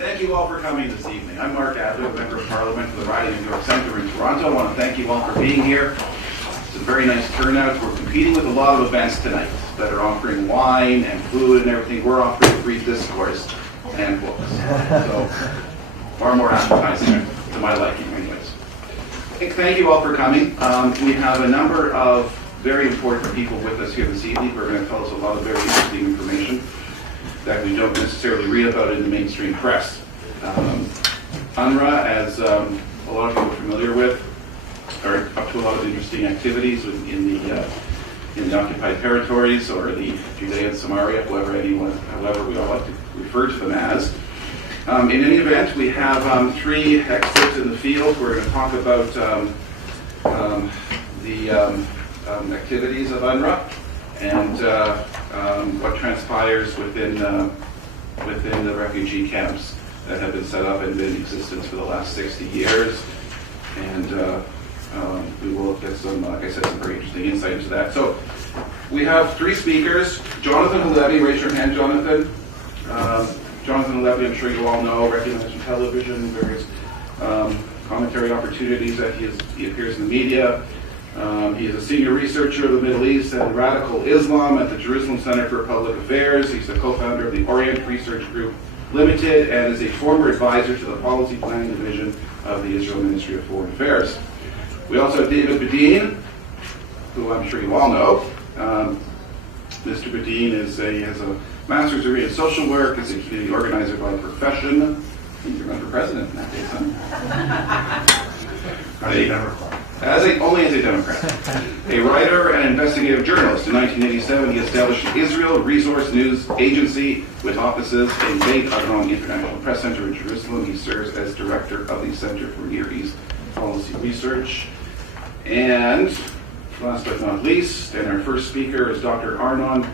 Thank you all for coming this evening. I'm Mark Adler, Member of Parliament for the riding of York Centre in Toronto. I want to thank you all for being here. It's a very nice turnout. We're competing with a lot of events tonight that are offering wine and food and everything. We're offering free discourse and books. So far more appetizing to my liking anyways. Thank you all for coming. We have a number of very important people with us here this evening who are going to tell us a lot of very interesting information that we don't necessarily read about in the mainstream press. Unrwa, as a lot of people are familiar with, are up to a lot of interesting activities in the occupied territories, or the Judea and Samaria, however we all like to refer to them as. In any event, we have three experts in the field who are going to talk about the activities of Unrwa and what transpires within the refugee camps that have been set up and been in existence for the last 60 years. And we will get some, like I said, some very interesting insight into that. So we have three speakers. Jonathan Halevi, raise your hand, Jonathan. Jonathan Halevi, I'm sure you all know, recognized from television, various commentary opportunities that he appears in the media. He is a senior researcher of the Middle East and radical Islam at the Jerusalem Center for Public Affairs. He's the co-founder of the Orient Research Group Limited and is a former advisor to the Policy Planning Division of the Israel Ministry of Foreign Affairs. We also have David Bedin, who I'm sure you all know. Mr. Bedin has a master's degree in social work, is a community organizer by profession. I think you're running for president in that case, huh? Only as a Democrat. A writer and investigative journalist. In 1987, he established the Israel Resource News Agency with offices in Beit Adron International Press Center in Jerusalem. He serves as director of the Center for Near East Policy Research. And last but not least, and our first speaker is Dr. Arnon.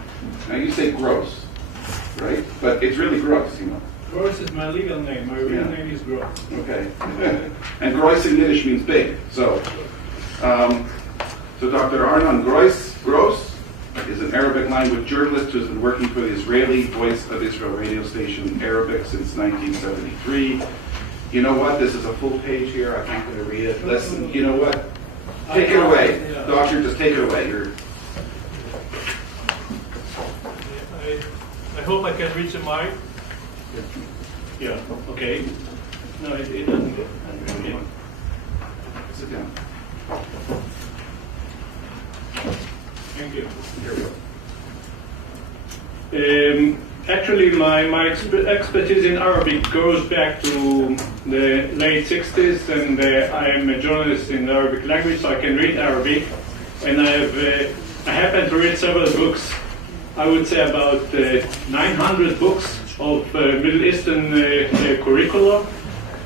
Now you say Gross, right? But it's really Gross, you know. Gross is my legal name. My real name is Gross. Okay. And Gross in Yiddish means big. So Dr. Arnon Gross is an Arabic language journalist who has been working for the Israeli Voice of Israel radio station in Arabic since 1973. You know what? This is a full page here. I'm not going to read it. Listen, you know what? Take it away. Yeah. Doctor, just take it away. I hope I can reach the mic. Yeah, okay. No, it doesn't. Okay. Sit down. Thank you. Here we go. Actually, my expertise in Arabic goes back to the late 60s, and I am a journalist in the Arabic language, so I can read Arabic. And I happen to read several books. I would say about 900 books of Middle Eastern curricula.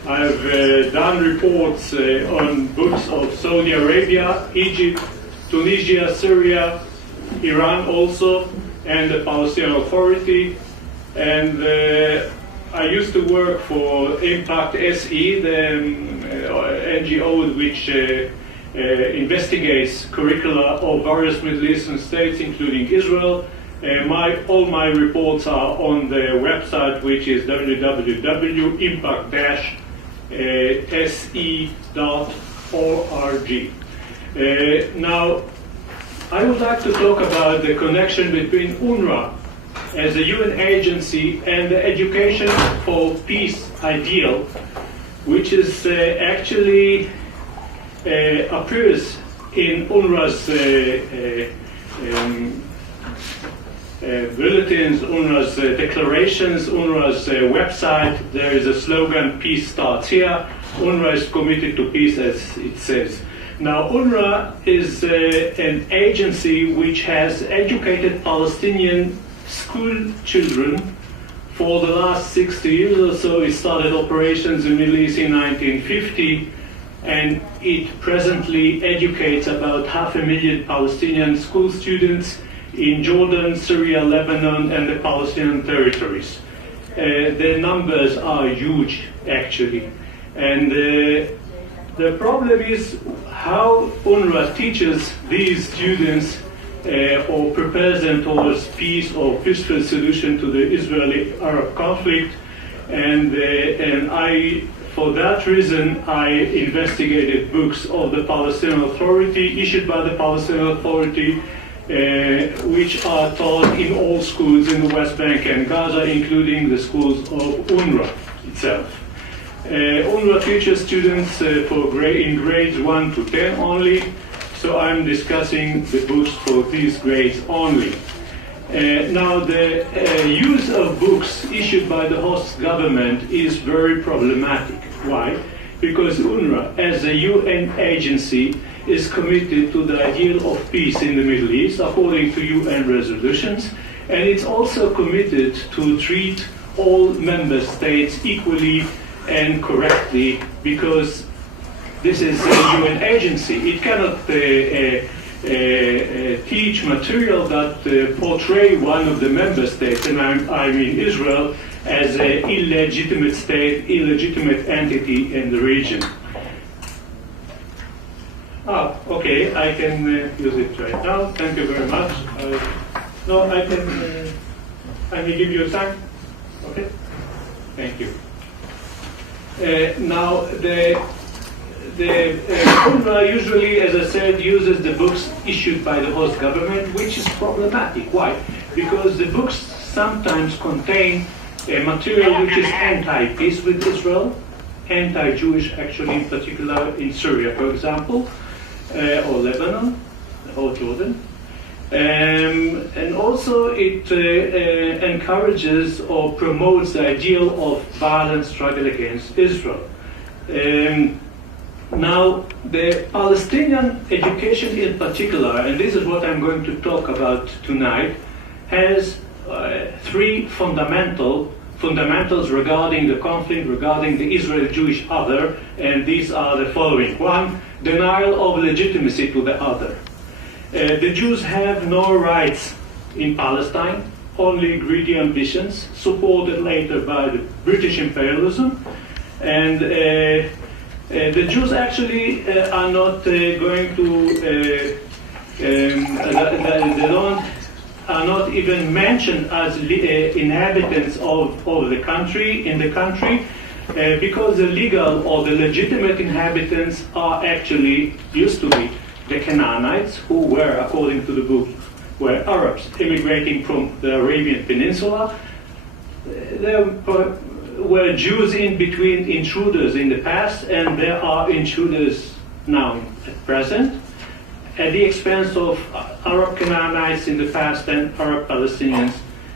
I've done reports on books of Saudi Arabia, Egypt, Tunisia, Syria, Iran also, and the Palestinian Authority. And I used to work for Impact SE, the NGO which investigates curricula of various Middle Eastern states, including Israel. All my reports are on the website, which is www.impact-se.org. Now, I would like to talk about the connection between Unrwa as a UN agency and the Education for Peace ideal, which is actually appears in Unrwa's bulletins, UNRWA's declarations, UNRWA's website. There is a slogan, "Peace starts here." UNRWA is committed to peace, as it says. Now, UNRWA is an agency which has educated Palestinian school children for the last 60 years or so. It started operations in the Middle East in 1950, and it presently educates about 500,000 Palestinian school students in Jordan, Syria, Lebanon, and the Palestinian territories. The numbers are huge, actually. And the problem is how UNRWA teaches these students or prepares them towards peace or peaceful solution to the Israeli-Arab conflict. And for that reason, I investigated books of the Palestinian Authority, issued by the Palestinian Authority, which are taught in all schools in the West Bank and Gaza, including the schools of Unrwa itself. Unrwa teaches students in grades 1 to 10 only, so I'm discussing the books for these grades only. Now, the use of books issued by the host government is very problematic. Why? Because UNRWA, as a UN agency, is committed to the ideal of peace in the Middle East, according to UN resolutions, and it's also committed to treat all member states equally and correctly, because this is a UN agency. It cannot teach material that portray one of the member states, and I mean Israel, as an illegitimate state, illegitimate entity in the region. Okay, I can use it right now. Thank you very much. No, I may give you a sign. Okay, thank you. Now, the UNRWA usually, as I said, uses the books issued by the host government, which is problematic. Why? Because the books sometimes contain material which is anti-peace with Israel, anti-Jewish actually, in particular in Syria, for example, or Lebanon, or Jordan. And also it encourages or promotes the ideal of violent struggle against Israel. Now, the Palestinian education in particular, and this is what I'm going to talk about tonight, has three fundamentals regarding the conflict, regarding the Israel-Jewish other, and these are the following. One, denial of legitimacy to the other. The Jews have no rights in Palestine, only greedy ambitions, supported later by the British imperialism, and the Jews actually are not going to, are not even mentioned as inhabitants of the country, because the legal or the legitimate inhabitants are actually, used to be, the Canaanites, who were, according to the book, were Arabs immigrating from the Arabian Peninsula. There were Jews in between, intruders in the past, and there are intruders now at present, at the expense of Arab Canaanites in the past and Arab Palestinians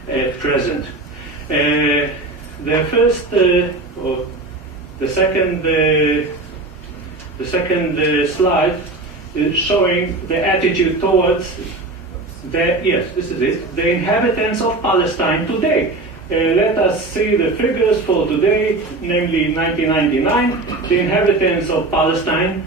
at present. The first, or the second slide is showing the attitude towards the inhabitants of Palestine today. Let us see the figures for today, namely 1999, the inhabitants of Palestine.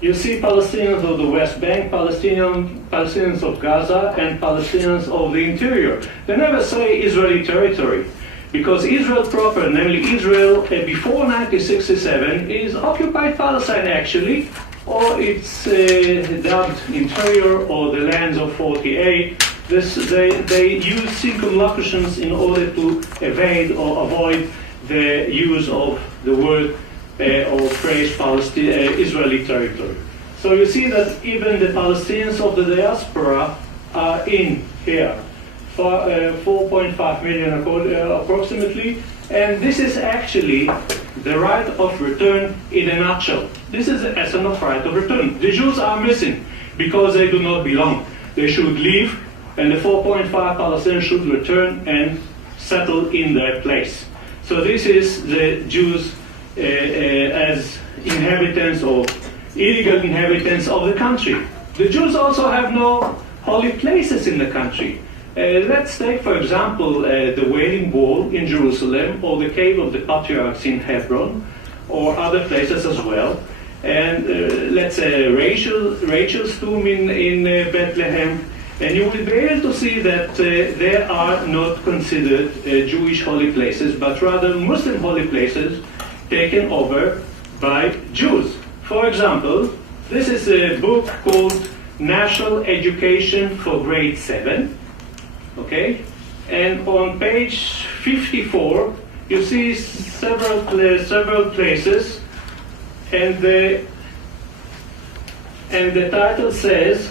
You see Palestinians of the West Bank, Palestinians of Gaza, and Palestinians of the interior. They never say Israeli territory, because Israel proper, namely Israel before 1967, is occupied Palestine actually, or it's dubbed interior or the lands of 48. They use circumlocutions in order to evade or avoid the use of the word or phrase Israeli territory. So you see that even the Palestinians of the diaspora are in here, 4.5 million approximately, and this is actually the right of return in a nutshell. This is the essence of right of return. The Jews are missing because they do not belong. They should leave, and the 4.5 Palestinians should return and settle in their place. So this is the Jews as inhabitants or illegal inhabitants of the country. The Jews also have no holy places in the country. Let's take, for example, the Wailing Wall in Jerusalem, or the Cave of the Patriarchs in Hebron, or other places as well. And let's say Rachel's tomb in Bethlehem. And you will be able to see that they are not considered Jewish holy places, but rather Muslim holy places taken over by Jews. For example, this is a book called National Education for Grade 7. Okay, and on page 54, you see several places, and the title says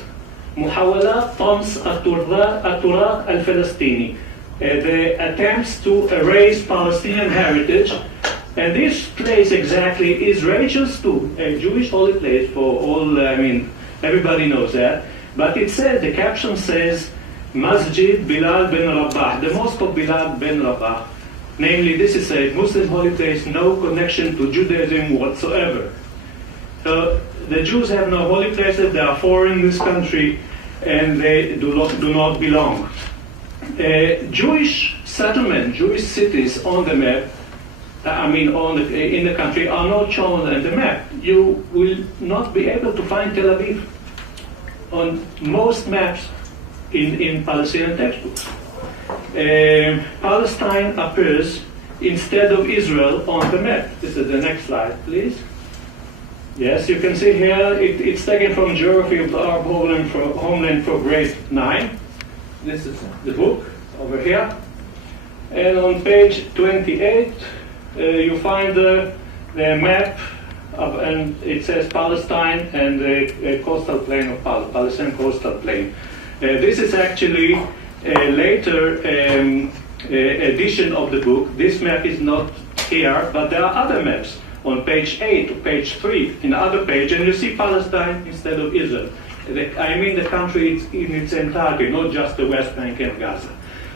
محاولات طمس التراث الفلسطيني, the attempts to erase Palestinian heritage. And this place exactly is Rachel's tomb, a Jewish holy place for all, everybody knows that. But it says, the caption says, Masjid Bilal ben Rabah, the mosque of Bilal ben Rabah. Namely, this is a Muslim holy place, no connection to Judaism whatsoever. So the Jews have no holy places, they are foreign in this country, and they do not belong. Jewish settlement, Jewish cities on the map, in the country, are not shown on the map. You will not be able to find Tel Aviv on most maps in Palestinian textbooks. Palestine appears instead of Israel on the map. This is the next slide, please. Yes, you can see here, it's taken from Geography of the Arab Homeland for grade 9. This is the book over here. And on page 28, you find the map, and it says Palestine and the coastal plain of Palestine coastal plain. This is actually a later edition of the book. This map is not here, but there are other maps on page 8 to page 3 in the other page, and you see Palestine instead of Israel. The country in its entirety, not just the West Bank and Gaza.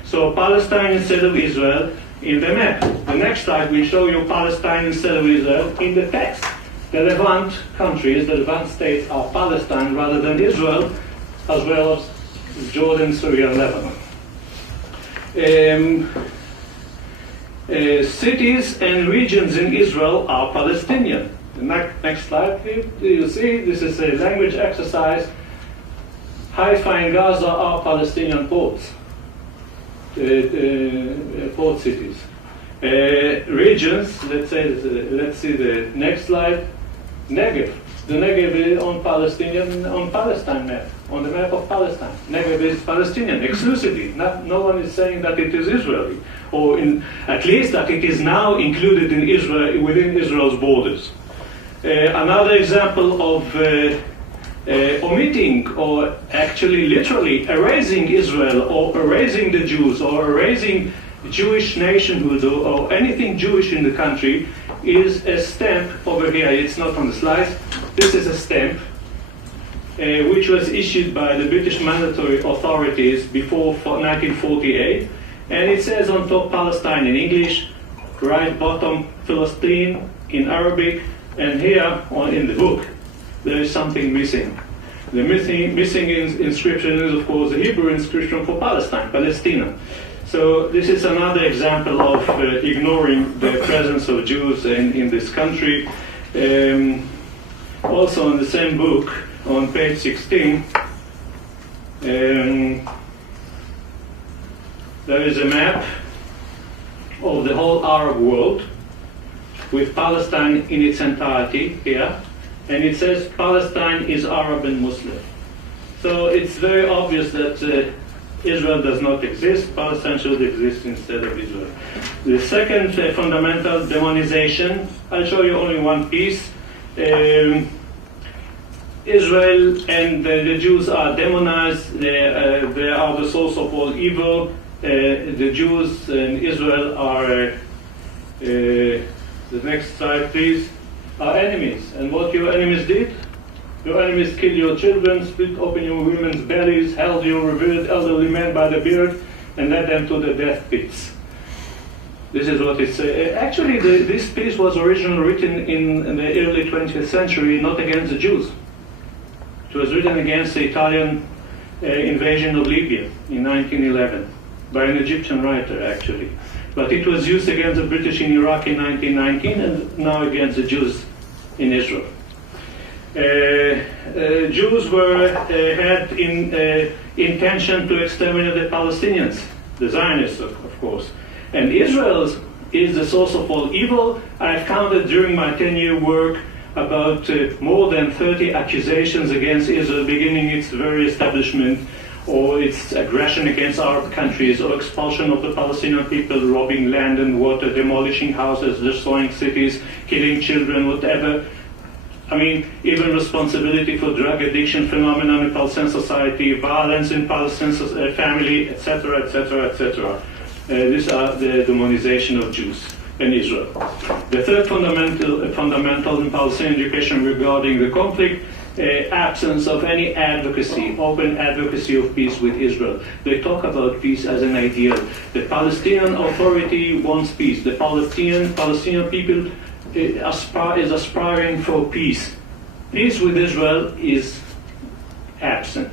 So Palestine instead of Israel in the map. The next slide will show you Palestine instead of Israel in the text. The Levant countries, the Levant states are Palestine rather than Israel, as well as Jordan, Syria, and Lebanon. Cities and regions in Israel are Palestinian. The next slide, please. You see, this is a language exercise. Haifa and Gaza are Palestinian ports, port cities. Regions, let's see the next slide. Negev. The Negev is on Palestine map, on the map of Palestine. Negev is Palestinian exclusively. No one is saying that it is Israeli, or at least that it is now included in Israel, within Israel's borders. Another example of omitting, or actually literally erasing Israel, or erasing the Jews, or erasing Jewish nationhood, or anything Jewish in the country, is a stamp over here. It's not on the slides. This is a stamp which was issued by the British mandatory authorities before 1948, and it says on top Palestine in English, right bottom Philistine in Arabic, and here in the book there is something missing. The missing inscription is, of course, the Hebrew inscription for Palestine, Palestina. So this is another example of ignoring the presence of Jews in this country. Also in the same book, on page 16, there is a map of the whole Arab world with Palestine in its entirety here, and it says Palestine is Arab and Muslim. So it's very obvious that Israel does not exist. Palestine should exist instead of Israel. The second fundamental demonization, I'll show you only one piece. Israel and the Jews are demonized. They are the source of all evil. The Jews and Israel are, the next slide please, are enemies. And what your enemies did? Your enemies killed your children, split open your women's bellies, held your revered elderly men by the beard, and led them to the death pits. This is what it's... actually, this piece was originally written in the early 20th century, not against the Jews. It was written against the Italian invasion of Libya in 1911, by an Egyptian writer, actually. But it was used against the British in Iraq in 1919, and now against the Jews in Israel. Jews had intention to exterminate the Palestinians, the Zionists, of course. And Israel is the source of all evil. I've counted during my 10-year work about more than 30 accusations against Israel, beginning its very establishment or its aggression against Arab countries, or expulsion of the Palestinian people, robbing land and water, demolishing houses, destroying cities, killing children, whatever. I mean, even responsibility for drug addiction phenomenon in Palestinian society, violence in Palestinian family, etc., etc., etc. These are the demonization of Jews in Israel. The third fundamental in Palestinian education regarding the conflict, absence of any advocacy, open advocacy of peace with Israel. They talk about peace as an ideal. The Palestinian Authority wants peace. The Palestinian people is aspiring for peace. Peace with Israel is absent.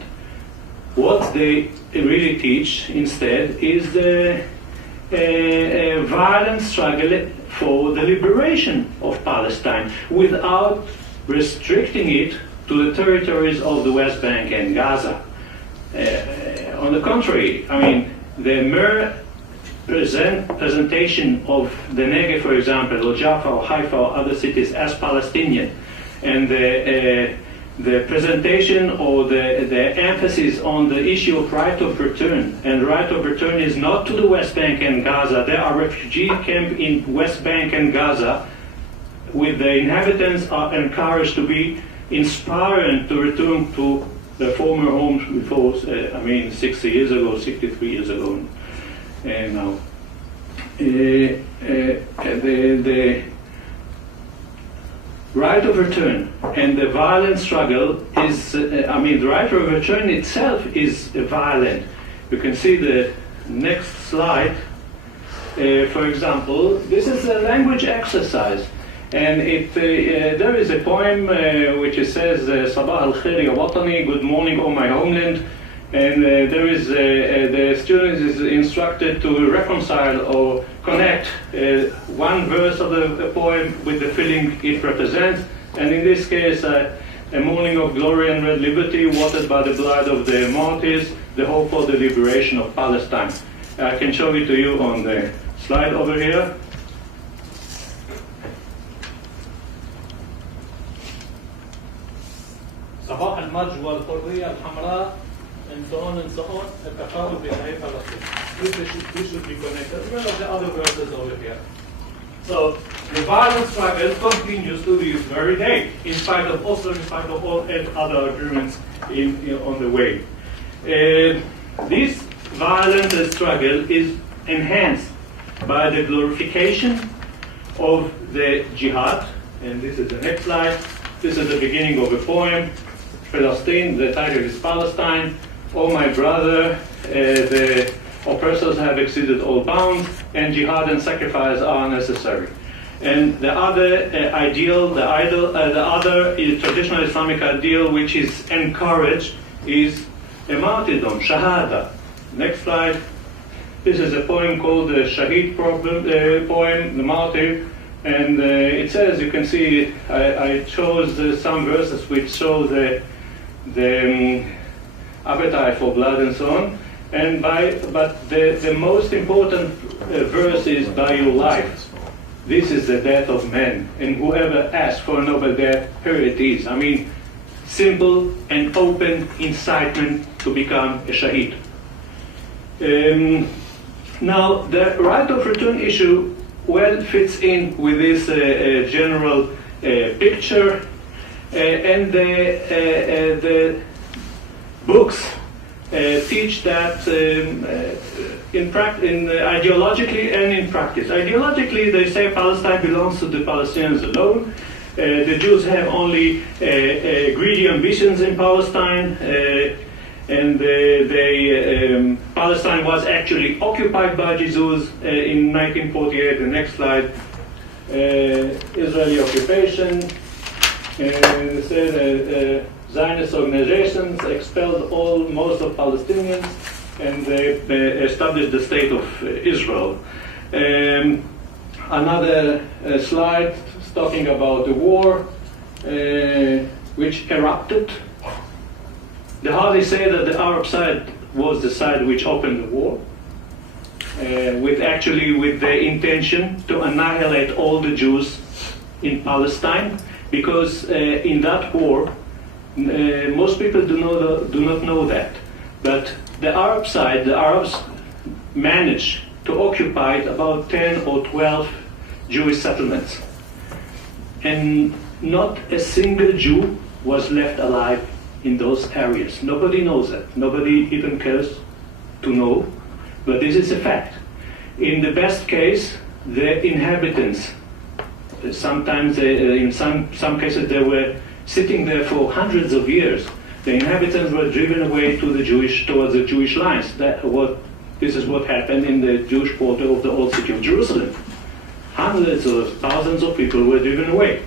What they really teach instead is the violent struggle for the liberation of Palestine without restricting it to the territories of the West Bank and Gaza. On the contrary, I mean, the mere presentation of the Negev, for example, or Jaffa or Haifa or other cities as Palestinian, and the presentation or the emphasis on the issue of right of return, and right of return is not to the West Bank and Gaza. There are refugee camps in West Bank and Gaza, with the inhabitants are encouraged to be inspired to return to their former homes before, 60 years ago, 63 years ago. Now, the right of return and the violent struggle is, the right of return itself is violent. You can see the next slide. For example, this is a language exercise. And there is a poem which says, Sabah al-Khair ya Watani, good morning, O my homeland. And there is the student is instructed to reconcile or connect one verse of the poem with the feeling it represents. And in this case, a morning of glory and red liberty, watered by the blood of the martyrs, the hope for the liberation of Palestine. I can show it to you on the slide over here. صباح المجد والحرية الحمراء and so on, التفاؤل بحياة فلسطين. This should be connected as well as the other verses over here. So the violent struggle continues to this very day, in spite of Oslo, in spite of all other agreements on the way. This violent struggle is enhanced by the glorification of the jihad, and this is the next slide. This is the beginning of a poem. Palestine, the title is Palestine. Oh my brother, the oppressors have exceeded all bounds, and jihad and sacrifice are necessary. And the other the other traditional Islamic ideal which is encouraged is a martyrdom, shahada. Next slide. This is a poem called the Shahid poem, the martyr. And it says, you can see, I chose some verses which show the appetite for blood and so on. But the most important verse is, by your life, this is the death of man. And whoever asks for a noble death, here it is. I mean, simple and open incitement to become a shaheed. Now, the right of return issue well fits in with this general picture, and the books teach that ideologically and in practice. Ideologically, they say Palestine belongs to the Palestinians alone. The Jews have only greedy ambitions in Palestine, and Palestine was actually occupied by Jews in 1948. The next slide, Israeli occupation. They say Zionist organizations expelled most of Palestinians, and they established the state of Israel. Another slide talking about the war, which erupted. They hardly say that the Arab side was the side which opened the war, with the intention to annihilate all the Jews in Palestine, because in that war, most people do not know that But the Arab side, the Arabs managed to occupy about 10 or 12 Jewish settlements. And not a single Jew was left alive in those areas. Nobody knows that. Nobody even cares to know. But this is a fact. In the best case, the inhabitants, sometimes in some cases they were sitting there for hundreds of years. The inhabitants were driven away towards the Jewish lines. This is what happened in the Jewish quarter of the old city of Jerusalem. Hundreds of thousands of people were driven away.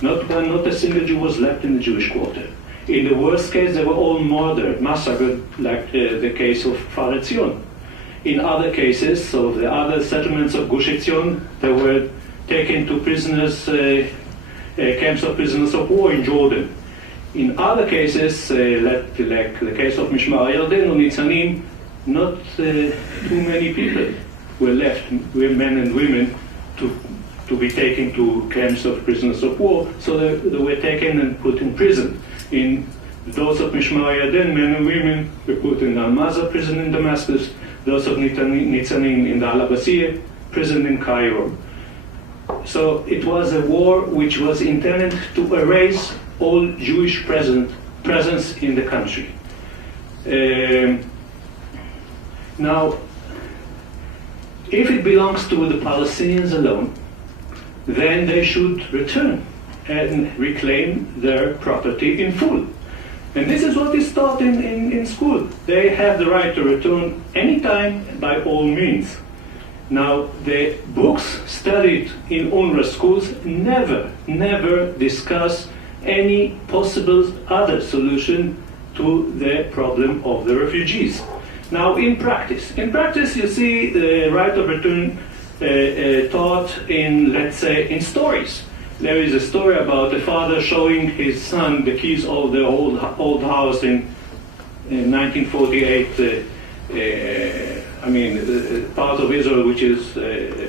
Not a single Jew was left in the Jewish quarter. In the worst case, they were all murdered, massacred, like the case of Far Etzion. In other cases, so the other settlements of Gush Etzion, they were taken to prisoners, camps of prisoners of war in Jordan. In other cases, like the case of Mishmar Yarden or Nitzanim, not too many people were left, men and women, to be taken to camps of prisoners of war, so they were taken and put in prison. In those of Mishmar Yarden, men and women were put in Al-Mazar prison in Damascus, those of Nitzanim in the Al-Abbasiyah prison in Cairo. So it was a war which was intended to erase all Jewish presence in the country. Now, if it belongs to the Palestinians alone, then they should return and reclaim their property in full. And this is what is taught in school. They have the right to return anytime, by all means. Now, the books studied in Unrwa schools never discuss any possible other solution to the problem of the refugees. Now, in practice you see the right of return taught in, let's say, in stories. There is a story about a father showing his son the keys of the old house in 1948. Part of Israel, which is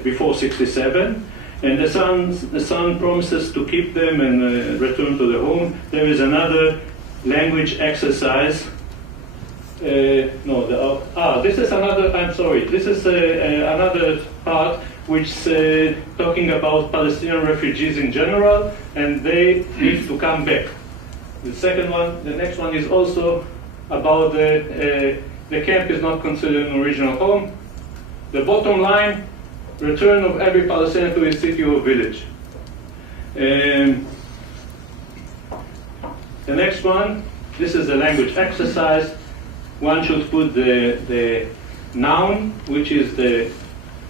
before 1967, and the son promises to keep them and return to their home. There is another language exercise. This is another. I'm sorry. This is another part which is talking about Palestinian refugees in general, and they need to come back. The next one is also about the camp is not considered an original home. The bottom line, return of every Palestinian to his city or village. The next one, this is the language exercise. One should put the noun, which is the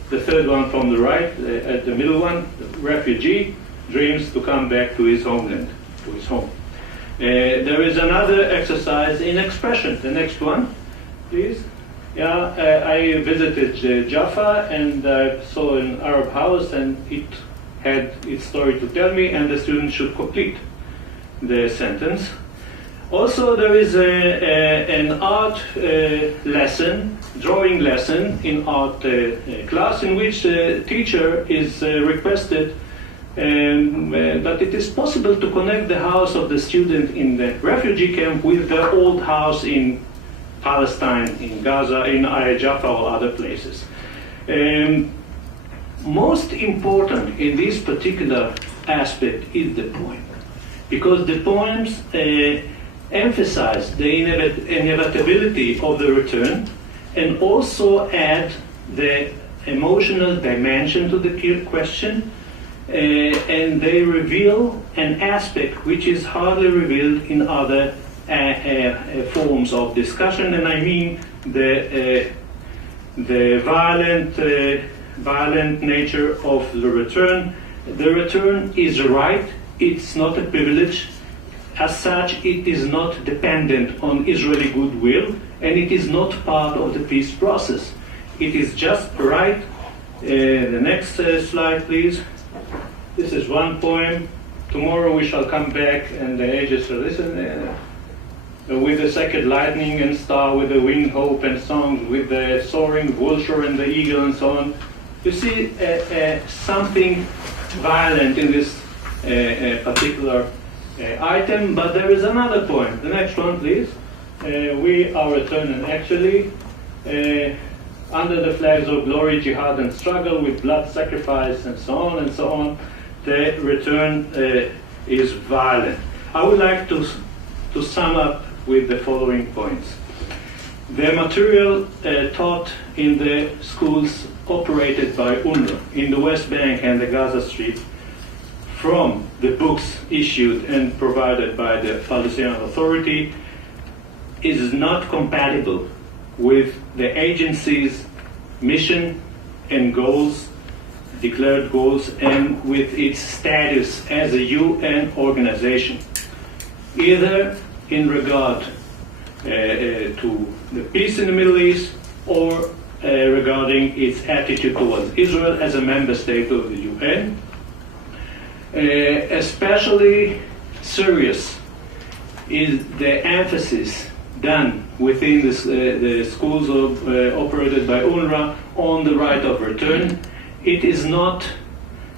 third one from the right, at the middle one, the refugee, dreams to come back to his homeland, to his home. There is another exercise in expression. The next one, please. I visited Jaffa and I saw an Arab house, and it had its story to tell me, and the student should complete the sentence. Also, there is an art lesson, drawing lesson in art class, in which the teacher is requested that it is possible to connect the house of the student in the refugee camp with the old house in Palestine, in Gaza, in Jaffa or other places. Most important in this particular aspect is the poem, because the poems emphasize the inevitability of the return and also add the emotional dimension to the question, and they reveal an aspect which is hardly revealed in other forms of discussion, and I mean the violent nature of the return. The return is a right, it's not a privilege. As such, it is not dependent on Israeli goodwill, and it is not part of the peace process. It is just a right. The next slide, please. This is one poem. Tomorrow we shall come back, and the ages shall listen. With the second lightning and star, with the winged hope and songs, with the soaring vulture and the eagle and so on. You see something violent in this particular item, but there is another poem. The next one, please. we are returning actually under the flags of glory, jihad, and struggle with blood sacrifice and so on and so on. The return is violent. I would like to sum up with the following points. The material taught in the schools operated by UNRWA in the West Bank and the Gaza Strip, from the books issued and provided by the Palestinian Authority, is not compatible with the agency's mission and goals, declared goals, and with its status as a UN organization, either in regard to the peace in the Middle East or regarding its attitude towards Israel as a member state of the UN. Especially serious is the emphasis done within the schools operated by UNRWA on the right of return. It is not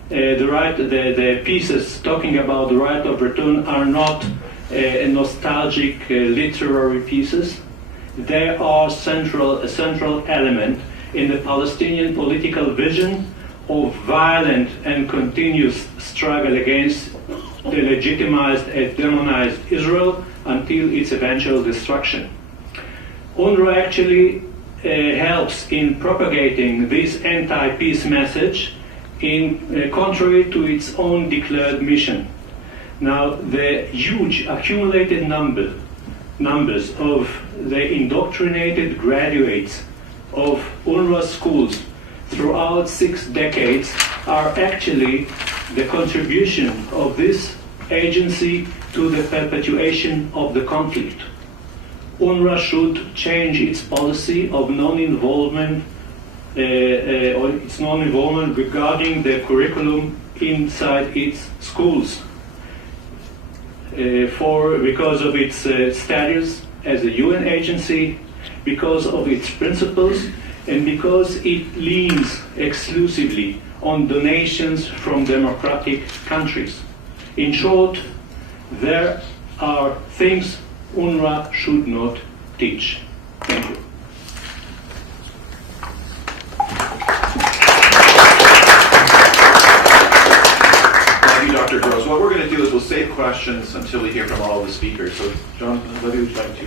the pieces talking about the right of return are not nostalgic literary pieces. They are a central element in the Palestinian political vision of violent and continuous struggle against the legitimized and demonized Israel until its eventual destruction. UNRWA actually helps in propagating this anti-peace message in contrary to its own declared mission. Now, the huge accumulated numbers of the indoctrinated graduates of UNRWA schools throughout 6 decades are actually the contribution of this agency to the perpetuation of the conflict. UNRWA should change its policy of non-involvement regarding the curriculum inside its schools because of its status as a UN agency, because of its principles, and because it leans exclusively on donations from democratic countries. In short, there are things UNRWA should not teach. Thank you. Thank you, Dr. Gross. What we're going to do is we'll save questions until we hear from all of the speakers. So, John, whether would you like to...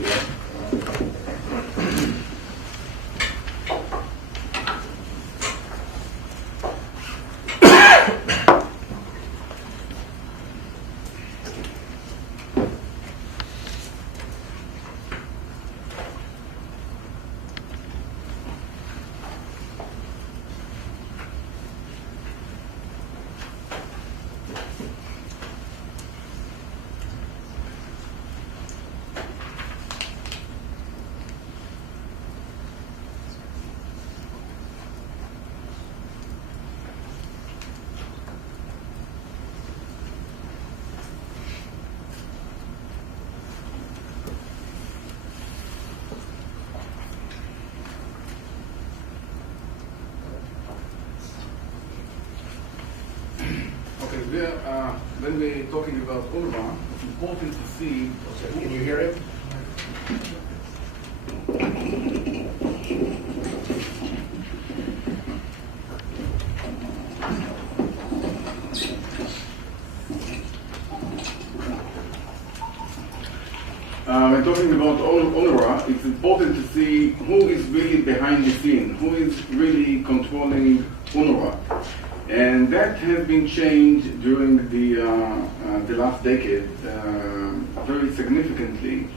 When we're talking about Unrwa, it's important to see. Can you hear it? When talking about Unrwa, it's important to see who is really behind the scene, who is really controlling Unrwa. And that has been changed during the last decade very significantly,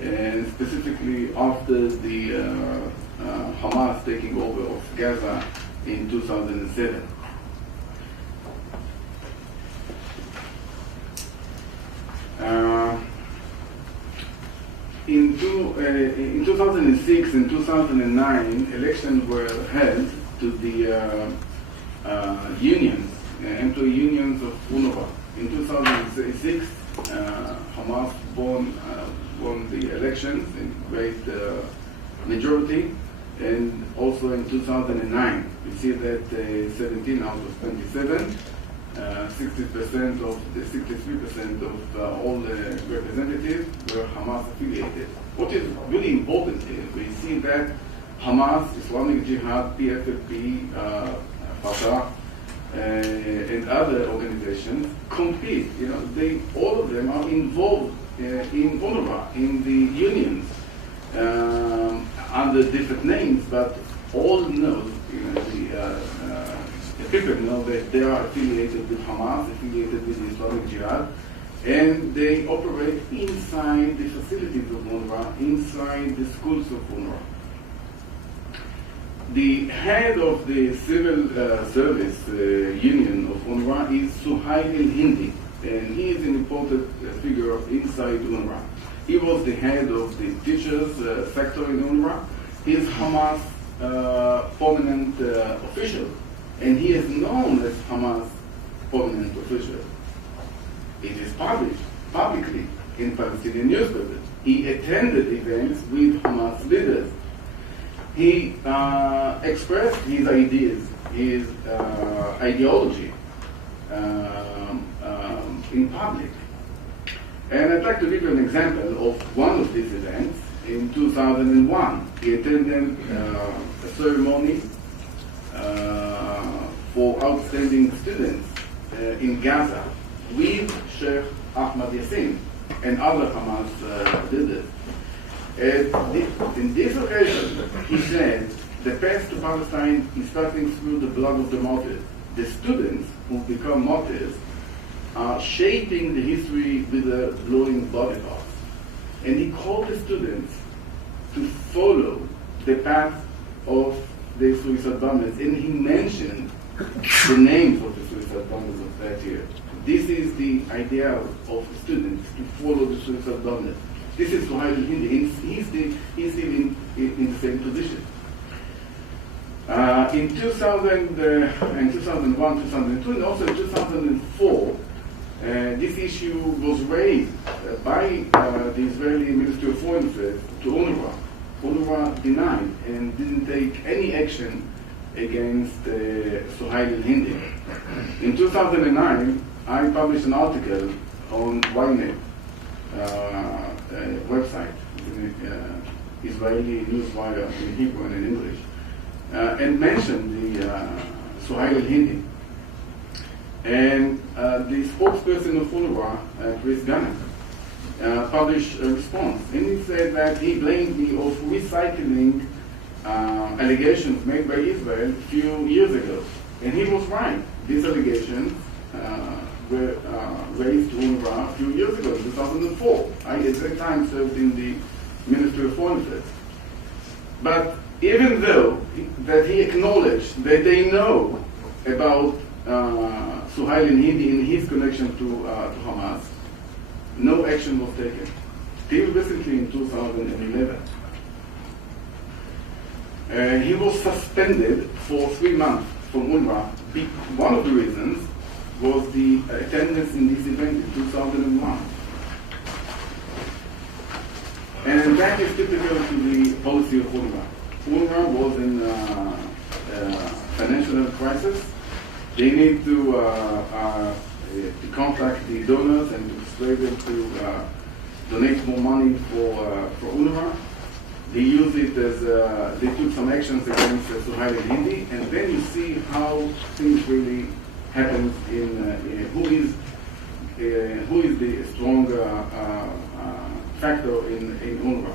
and specifically after the Hamas taking over of Gaza in 2007. In 2006 and 2009, elections were held to the unions, employee unions of UNRWA. In 2006, Hamas won the elections in great majority, and also in 2009, we see that 17 out of 27, 60% of the 63% of all the representatives were Hamas affiliated what is really important is we see that Hamas, Islamic Jihad, PFLP, Fatah, and other organizations compete. All of them are involved in Unrwa, in the unions, under different names, but all know, the people know that they are affiliated with Hamas, affiliated with the Islamic Jihad, and they operate inside the facilities of Unrwa, inside the schools of Unrwa. The head of the civil service union of Unrwa is Suhail al-Hindi, and he is an important figure inside Unrwa. He was the head of the teachers sector in Unrwa. He is Hamas prominent official, and he is known as Hamas prominent official. It is published publicly in Palestinian newspapers. He attended events with Hamas leaders. He expressed his ideas, his ideology in public. And I'd like to give you an example of one of these events. In 2001, he attended a ceremony for outstanding students in Gaza with Sheikh Ahmad Yassin and other Hamas leaders. In this occasion, he said, the path to Palestine is starting through the blood of the martyrs. The students who become martyrs are shaping the history with their glowing body parts. And he called the students to follow the path of the suicide bombers, and he mentioned the names of the suicide bombers of that year. This is the idea of students, to follow the suicide bombers. This is Suhail al-Hindi. He's still in the same position. In 2001, 2002, and also in 2004, this issue was raised by the Israeli Ministry of Foreign Affairs to Unrwa. Unrwa denied and didn't take any action against Suhail al-Hindi. In 2009, I published an article on Ynet website, Israeli news wire in Hebrew and in English, and mentioned the Suhail al-Hindi. And the spokesperson of Unrwa, Chris Gunner, published a response. And he said that he blamed me of recycling allegations made by Israel a few years ago. And he was right. These allegations were raised to Unrwa a few years ago, in 2004. I, at that time, served in the Ministry of Foreign Affairs. But even though that he acknowledged that they know about Suhail al-Hindi in his connection to Hamas, no action was taken. Till recently in 2011. He was suspended for 3 months from Unrwa. One of the reasons was the attendance in this event in 2001. And that is typical to the policy of Unrwa. Unrwa was in financial crisis. They need to contact the donors and to persuade them to donate more money for Unrwa. They use it as, they took some actions against Suhail al-Hindi, and then you see how things really happen in who is the strong factor in Unrwa.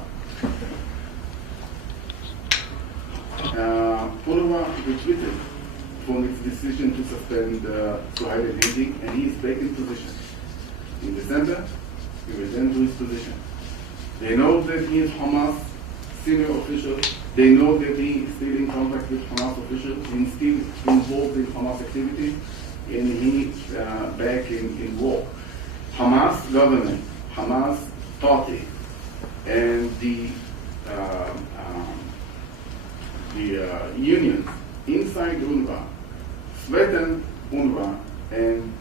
Unrwa retreated from its decision to suspend Suhail al-Hindi, and he is back in position. In December, he returned to his position. They know that he is Hamas senior official. They know that he is still in contact with Hamas officials. He's still involved in Hamas activity, and he's back in war. Hamas government, Hamas party, and the unions inside Unrwa threatened Unrwa and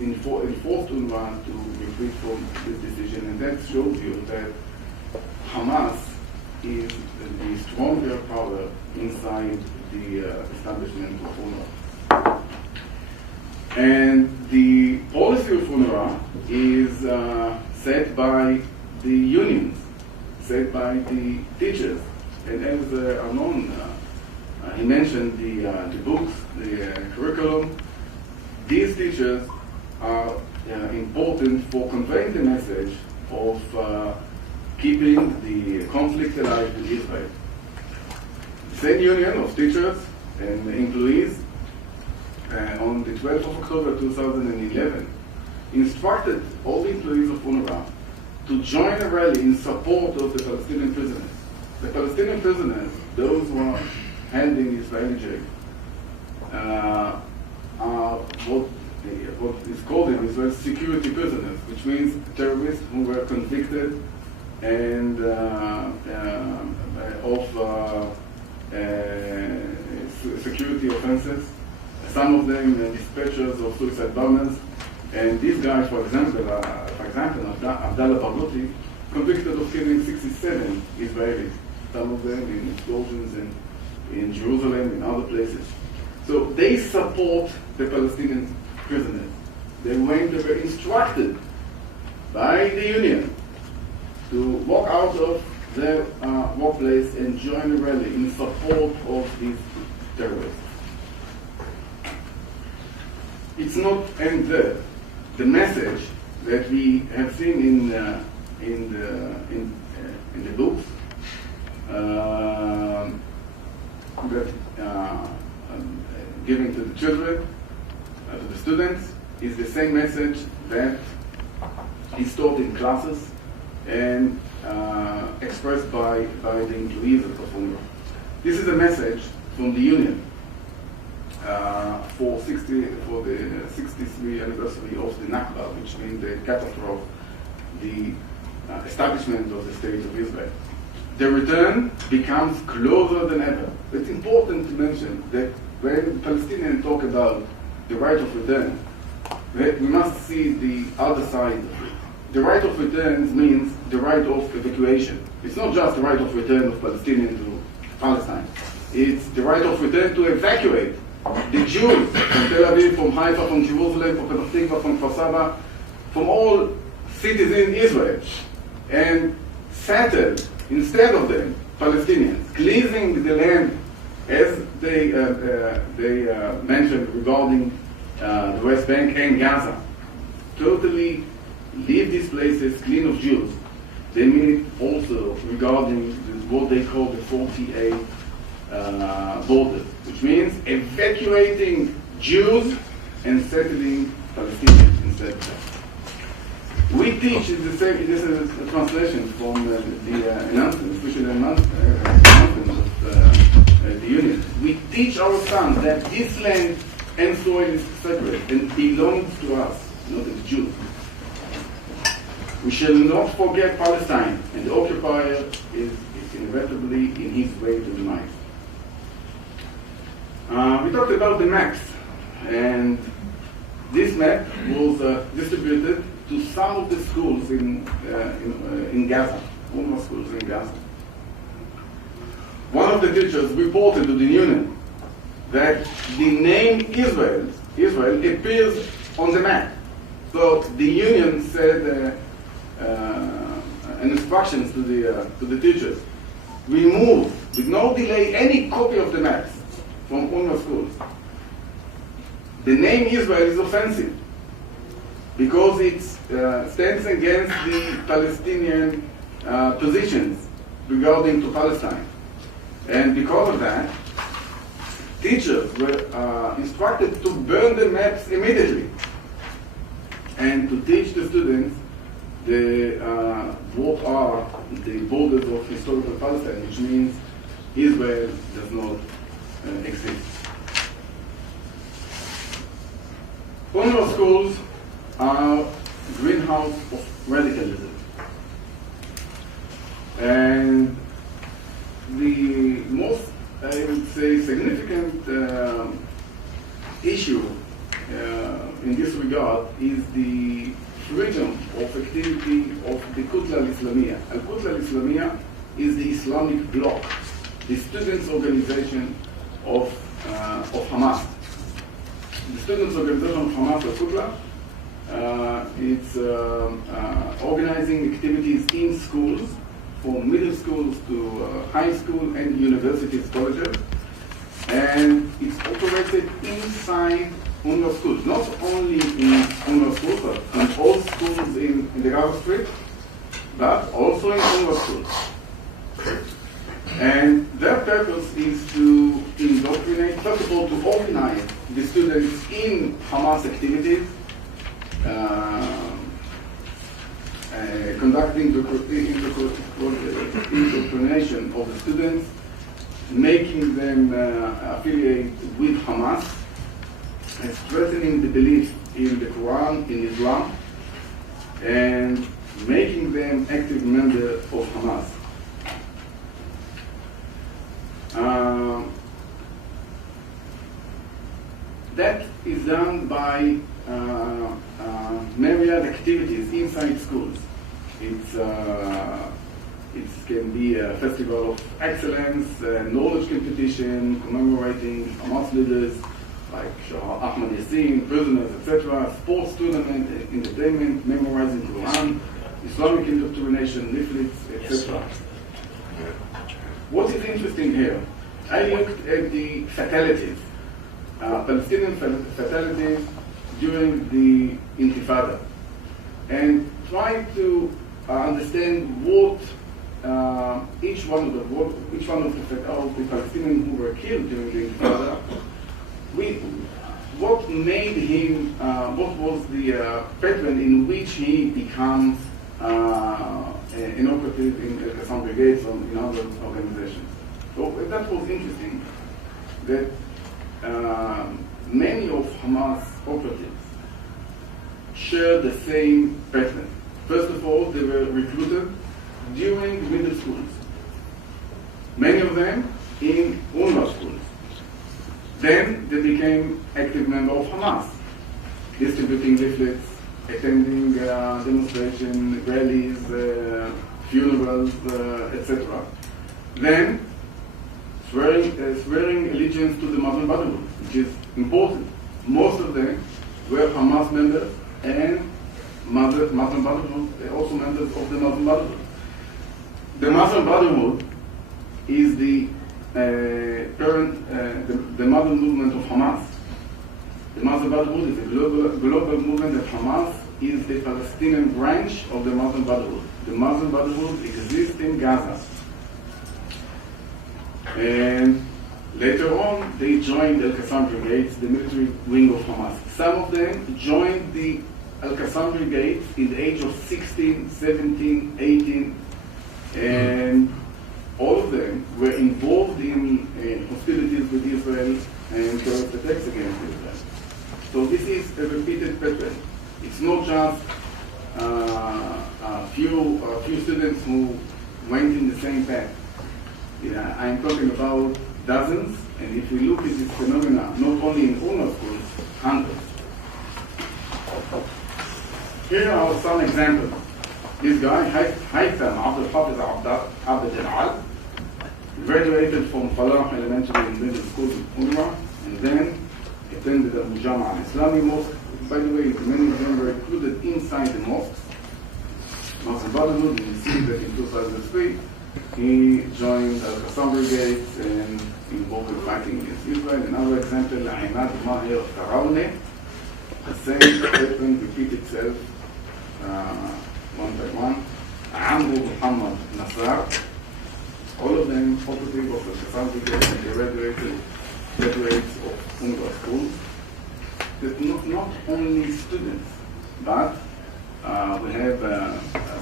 enforced Unrwa to retreat from this decision, and that shows you that Hamas is the stronger power inside the establishment of Unrwa. And the policy of Unrwa is set by the unions, set by the teachers. And as Arnon, he mentioned the books, the curriculum. These teachers are important for conveying the message of keeping the conflict alive in Israel. The same union of teachers and employees on the 12th of October 2011 instructed all the employees of Unrwa to join a rally in support of the Palestinian prisoners. The Palestinian prisoners, those who are held in Israeli jail, are what is called in Israel security prisoners, which means terrorists who were convicted and of security offenses. Some of them dispatchers of suicide bombers. And these guys, for example, Abdallah Barghouti, convicted of killing 67 Israelis, some of them in explosions in Jerusalem, in other places. So they support the Palestinian prisoners. They were instructed by the union to walk out of their workplace and join a rally in support of these terrorists. It's not end there. The message that we have seen in the books that given to the children, to the students, is the same message that is taught in classes and expressed by the employees of Unrwa. This is a message from the union for the 63 anniversary of the Nakba, which means the catastrophe, the establishment of the State of Israel. The return becomes closer than ever. It's important to mention that when Palestinians talk about the right of return, we must see the other side of it. The right of return means the right of evacuation. It's not just the right of return of Palestinians to Palestine. It's the right of return to evacuate the Jews from Tel Aviv, from Haifa, from Jerusalem, from Petah Tikva, from Kfar Saba, from all cities in Israel, and settle instead of them Palestinians, cleansing the land, as they mentioned regarding the West Bank and Gaza. Totally leave these places clean of Jews. They mean it also regarding what they call the 48 border, which means evacuating Jews and settling Palestinians instead of them. We teach, this is a translation from the announcement, official announcement of the union. We teach our sons that this land and soil is sacred and belongs to us, not to the Jews. We shall not forget Palestine, and the occupier is inevitably in his way to demise. We talked about the maps, and this map was distributed to some of the schools in Gaza, Unrwa schools in Gaza. One of the teachers reported to the union that the name Israel appears on the map. So the union said instructions to the teachers: remove with no delay any copy of the maps from Unrwa schools. The name Israel is offensive because it stands against the Palestinian positions regarding to Palestine. And because of that, teachers were instructed to burn the maps immediately and to teach the students what are the borders of historical Palestine, which means Israel does not exist. Unrwa schools are greenhouse of radicalism. And the most, I would say, significant issue in this regard is the freedom of activity of the Cooltv-se. Al-Cooltv-se is the Islamic bloc, the students' organization of Hamas. The students' organization of Hamas, Al-Cooltv, It's organizing activities in schools, from middle schools to high school and universities, colleges. And it's operated inside Unrwa schools, not only in Unrwa schools, but in all schools in the Gaza Strip, but also in Unrwa schools. And their purpose is to indoctrinate, first of all, to organize the students in Hamas activities, conducting indoctrination of the students, making them affiliate with Hamas, and strengthening the belief in the Quran, in Islam, and making them active members of Hamas. That is done by myriad activities inside schools. It can be a festival of excellence, knowledge competition, commemorating Hamas leaders like Ahmad Yassin, prisoners, etc., sports tournament, entertainment, memorizing Quran, Islamic indoctrination, leaflets, etc. What is interesting here? I looked at the fatalities, Palestinian fatalities during the Intifada, and tried to understand what each one of the Palestinians who were killed during the Intifada, what made him, what was the pattern in which he became an operative in some brigades or in other organizations. So that was interesting, that many of Hamas operatives share the same pattern. First of all, they were recruited during middle schools, many of them in Unrwa schools. Then they became active members of Hamas, distributing leaflets, attending demonstrations, rallies, funerals, etc. Then swearing allegiance to the Muslim Brotherhood, which is important. Most of them were Hamas members and Muslim Brotherhood, also members of the Muslim Brotherhood. The Muslim Brotherhood is the the Muslim movement of Hamas. The Muslim Brotherhood is a global movement, and Hamas is the Palestinian branch of the Muslim Brotherhood. The Muslim Brotherhood exists in Gaza. And later on, they joined Al-Qassam Brigades, the military wing of Hamas. Some of them joined the Al-Qassam Brigades in the age of 16, 17, 18, and all of them were involved in hostilities with Israel and terrorist attacks against Israel. So this is a repeated pattern. It's not just a few students who went in the same path. I'm talking about dozens, and if we look at this phenomena, not only in Unrwa schools, hundreds. Here are some examples. This guy, Haitham Abdul Hafiz Abd al-Al, graduated from Falah Elementary and Middle School in Unrwa, and then attended the Mujama Islamic Mosque. By the way, many of them were recruited inside the mosques. Muslim Brotherhood, and you see that in 2003, he joined Al-Qassam Brigades and involved in fighting against Israel. Another example, Imad Mahir Karawne. The same pattern repeats itself one by one. Amru Muhammad Nasar. All of them operative of Al-Qassam Brigades and graduates of Unrwa schools. But not only students, but we have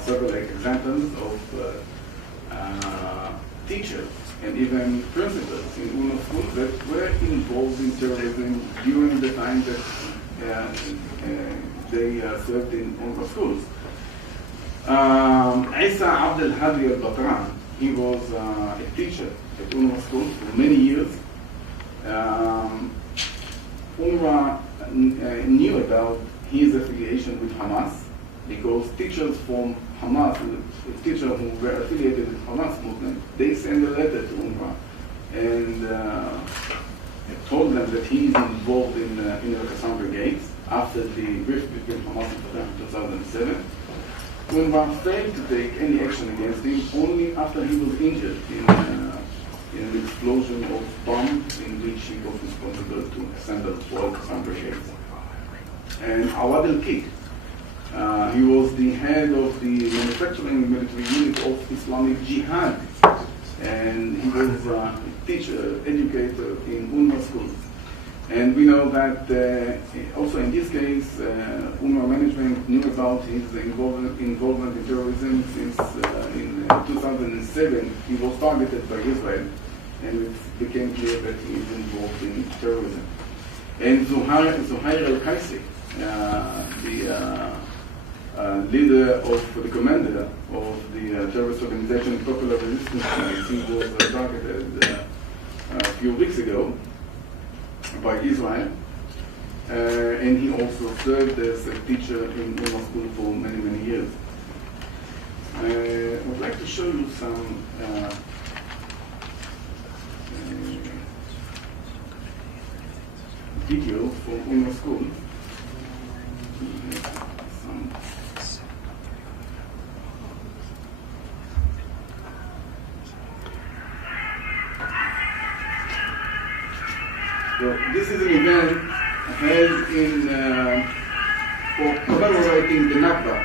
several examples of teachers and even principals in Unrwa schools that were involved in terrorism during the time that they served in Unrwa schools. Isa Abd al-Hadi al-Batran, he was a teacher at Unrwa schools for many years. Unrwa knew about his affiliation with Hamas because teachers from Hamas, teachers who were affiliated with Hamas movement, they sent a letter to Unrwa and told them that he is involved in the Al-Qassam Brigades. after the rift between Hamas and Fatah in 2007. Unrwa failed to take any action against him only after he was injured in an explosion of bomb in which he was responsible to assemble 12 brigades. And Awad al-Kik, he was the head of the manufacturing military unit of Islamic Jihad, and he was a teacher, educator in UNRWA schools. And we know that also in this case, UNRWA management knew about his involvement in terrorism since in 2007 he was targeted by Israel, and it became clear that he is involved in terrorism. And Zuhair al-Qaisi, the leader of the commander of the terrorist organization Popular Resistance Force, he was targeted a few weeks ago by Israel, and he also served as a teacher in UNRWA school for many, many years. I would like to show you some video from UNRWA school. So this is an event held in for commemorating the Nakba.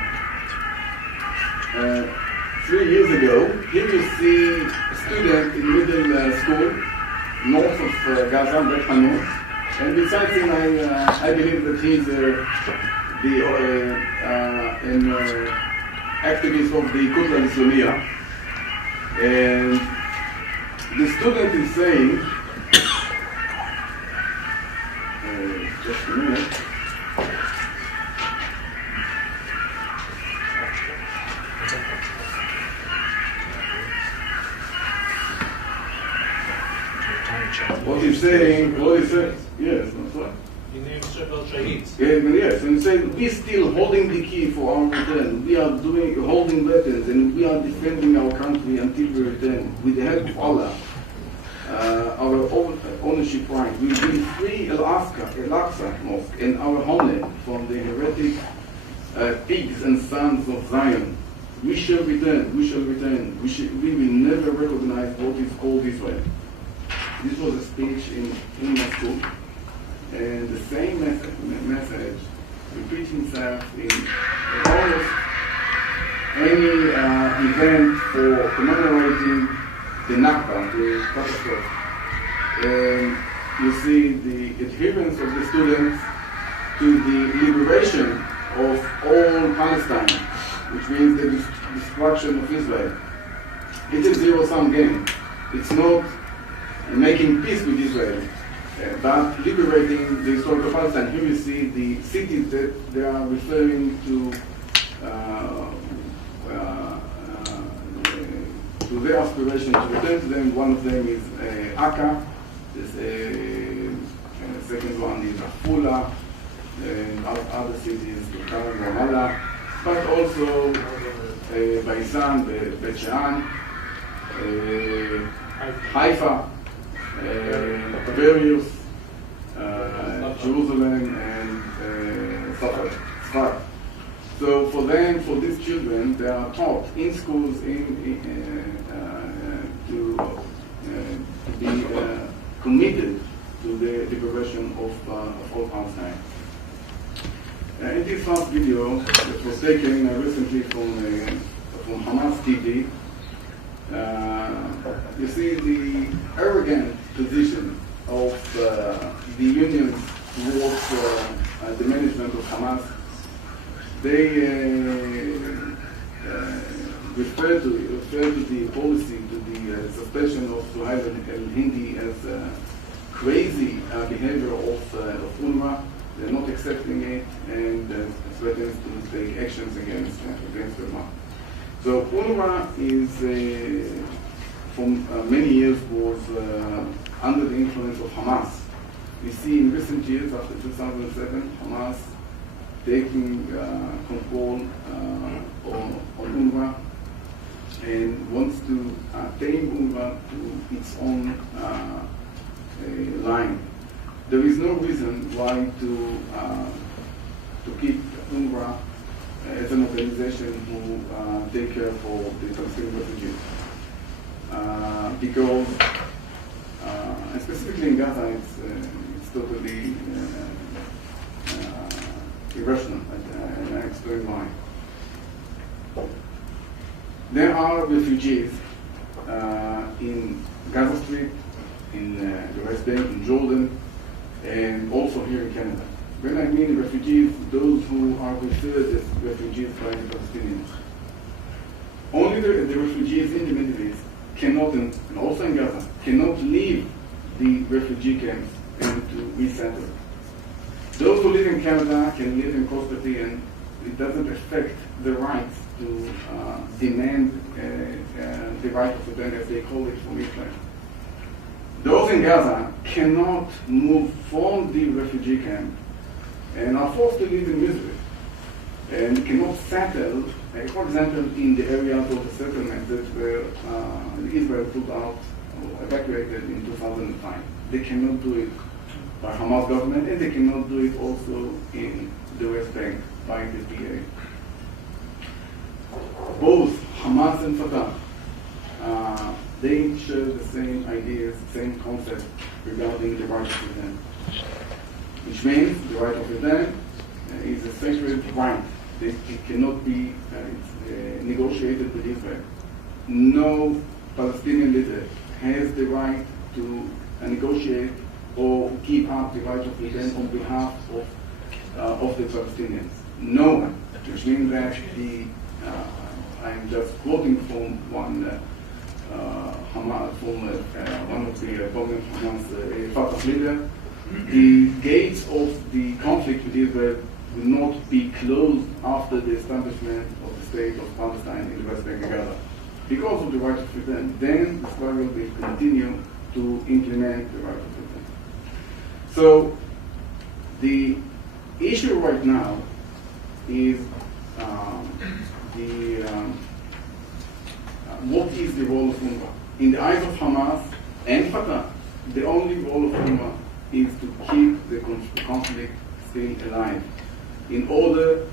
3 years ago, here you see a student in middle school, north of Gaza, Bet Hanun, and besides him, I believe that he's an activist of the Cooltv-se. And the student is saying, just a minute. What he's saying, yes, that's right. He named several shaheeds. Yes, and saying we still holding the key for our return. We are holding weapons, and we are defending our country until we return. With the help of Allah, our own ownership right, we will free Al-Aqsa Mosque and our homeland from the heretic pigs and sons of Zion. We shall return. We shall return. We will never recognize what is called Israel. This was a speech in my school, and the same message repeats himself in almost any event for commemorating the Nakba, the catastrophe. And you see the adherence of the students to the liberation of all Palestine, which means the destruction of Israel. It's a zero-sum game. It's not making peace with Israel, but liberating the historical Palestine. Here you see the cities that they are referring to their aspiration to return to them. One of them is Akka, the second one is Afula, and other cities, Ramallah, but also Baisan, Bet Shean, Haifa, various Jerusalem, and Sfar. So for them, for these children, they are taught in schools to be committed to the liberation of all Palestine. In this last video that was taken recently from Hamas TV, you see the arrogant position of the unions towards the management of Hamas. They refer to the policy, to the suspension of Suhail al-Hindi as crazy behavior of UNRWA. They're not accepting it, and threatens to take actions against UNRWA. So UNRWA is, for many years, was under the influence of Hamas. We see in recent years, after 2007, Hamas taking control on UNRWA and wants to tame UNRWA to its own line. There is no reason why to to keep Unrwa as an organization who take care for the Palestinian refugees. Because, and specifically in Gaza, it's totally irrational, and I explain why. There are refugees in Gaza Strip, in the West Bank, in Jordan, and also here in Canada. When I mean refugees, those who are referred as refugees by the Palestinians. Only the refugees in the Middle East cannot, and also in Gaza, cannot leave the refugee camps and to resettle. Those who live in Canada can live in prosperity, and it doesn't affect the rights to demand the right of return, as they call it, from Israel. Those in Gaza cannot move from the refugee camp and are forced to live in misery and cannot settle, for example, in the areas of the settlement that were Israel put out or evacuated in 2005. They cannot do it by Hamas government, and they cannot do it also in the West Bank by the PA. Both Hamas and Fatah, they share the same ideas, same concept regarding the right of return, which means the right of return is a sacred right. It cannot be negotiated with Israel. No Palestinian leader has the right to negotiate or give up the right of return on behalf of the Palestinians. No one, which means that I'm just quoting from one Hamas, from one of the prominent Hamas Fatah leader. The gates of the conflict with Israel will not be closed after the establishment of the state of Palestine in the West Bank and Gaza. Because of the right of return, then Israel will continue to implement the right of return. So the issue right now is what is the role of Unrwa? In the eyes of Hamas and Fatah, the only role of Unrwa is to keep the conflict still alive, in order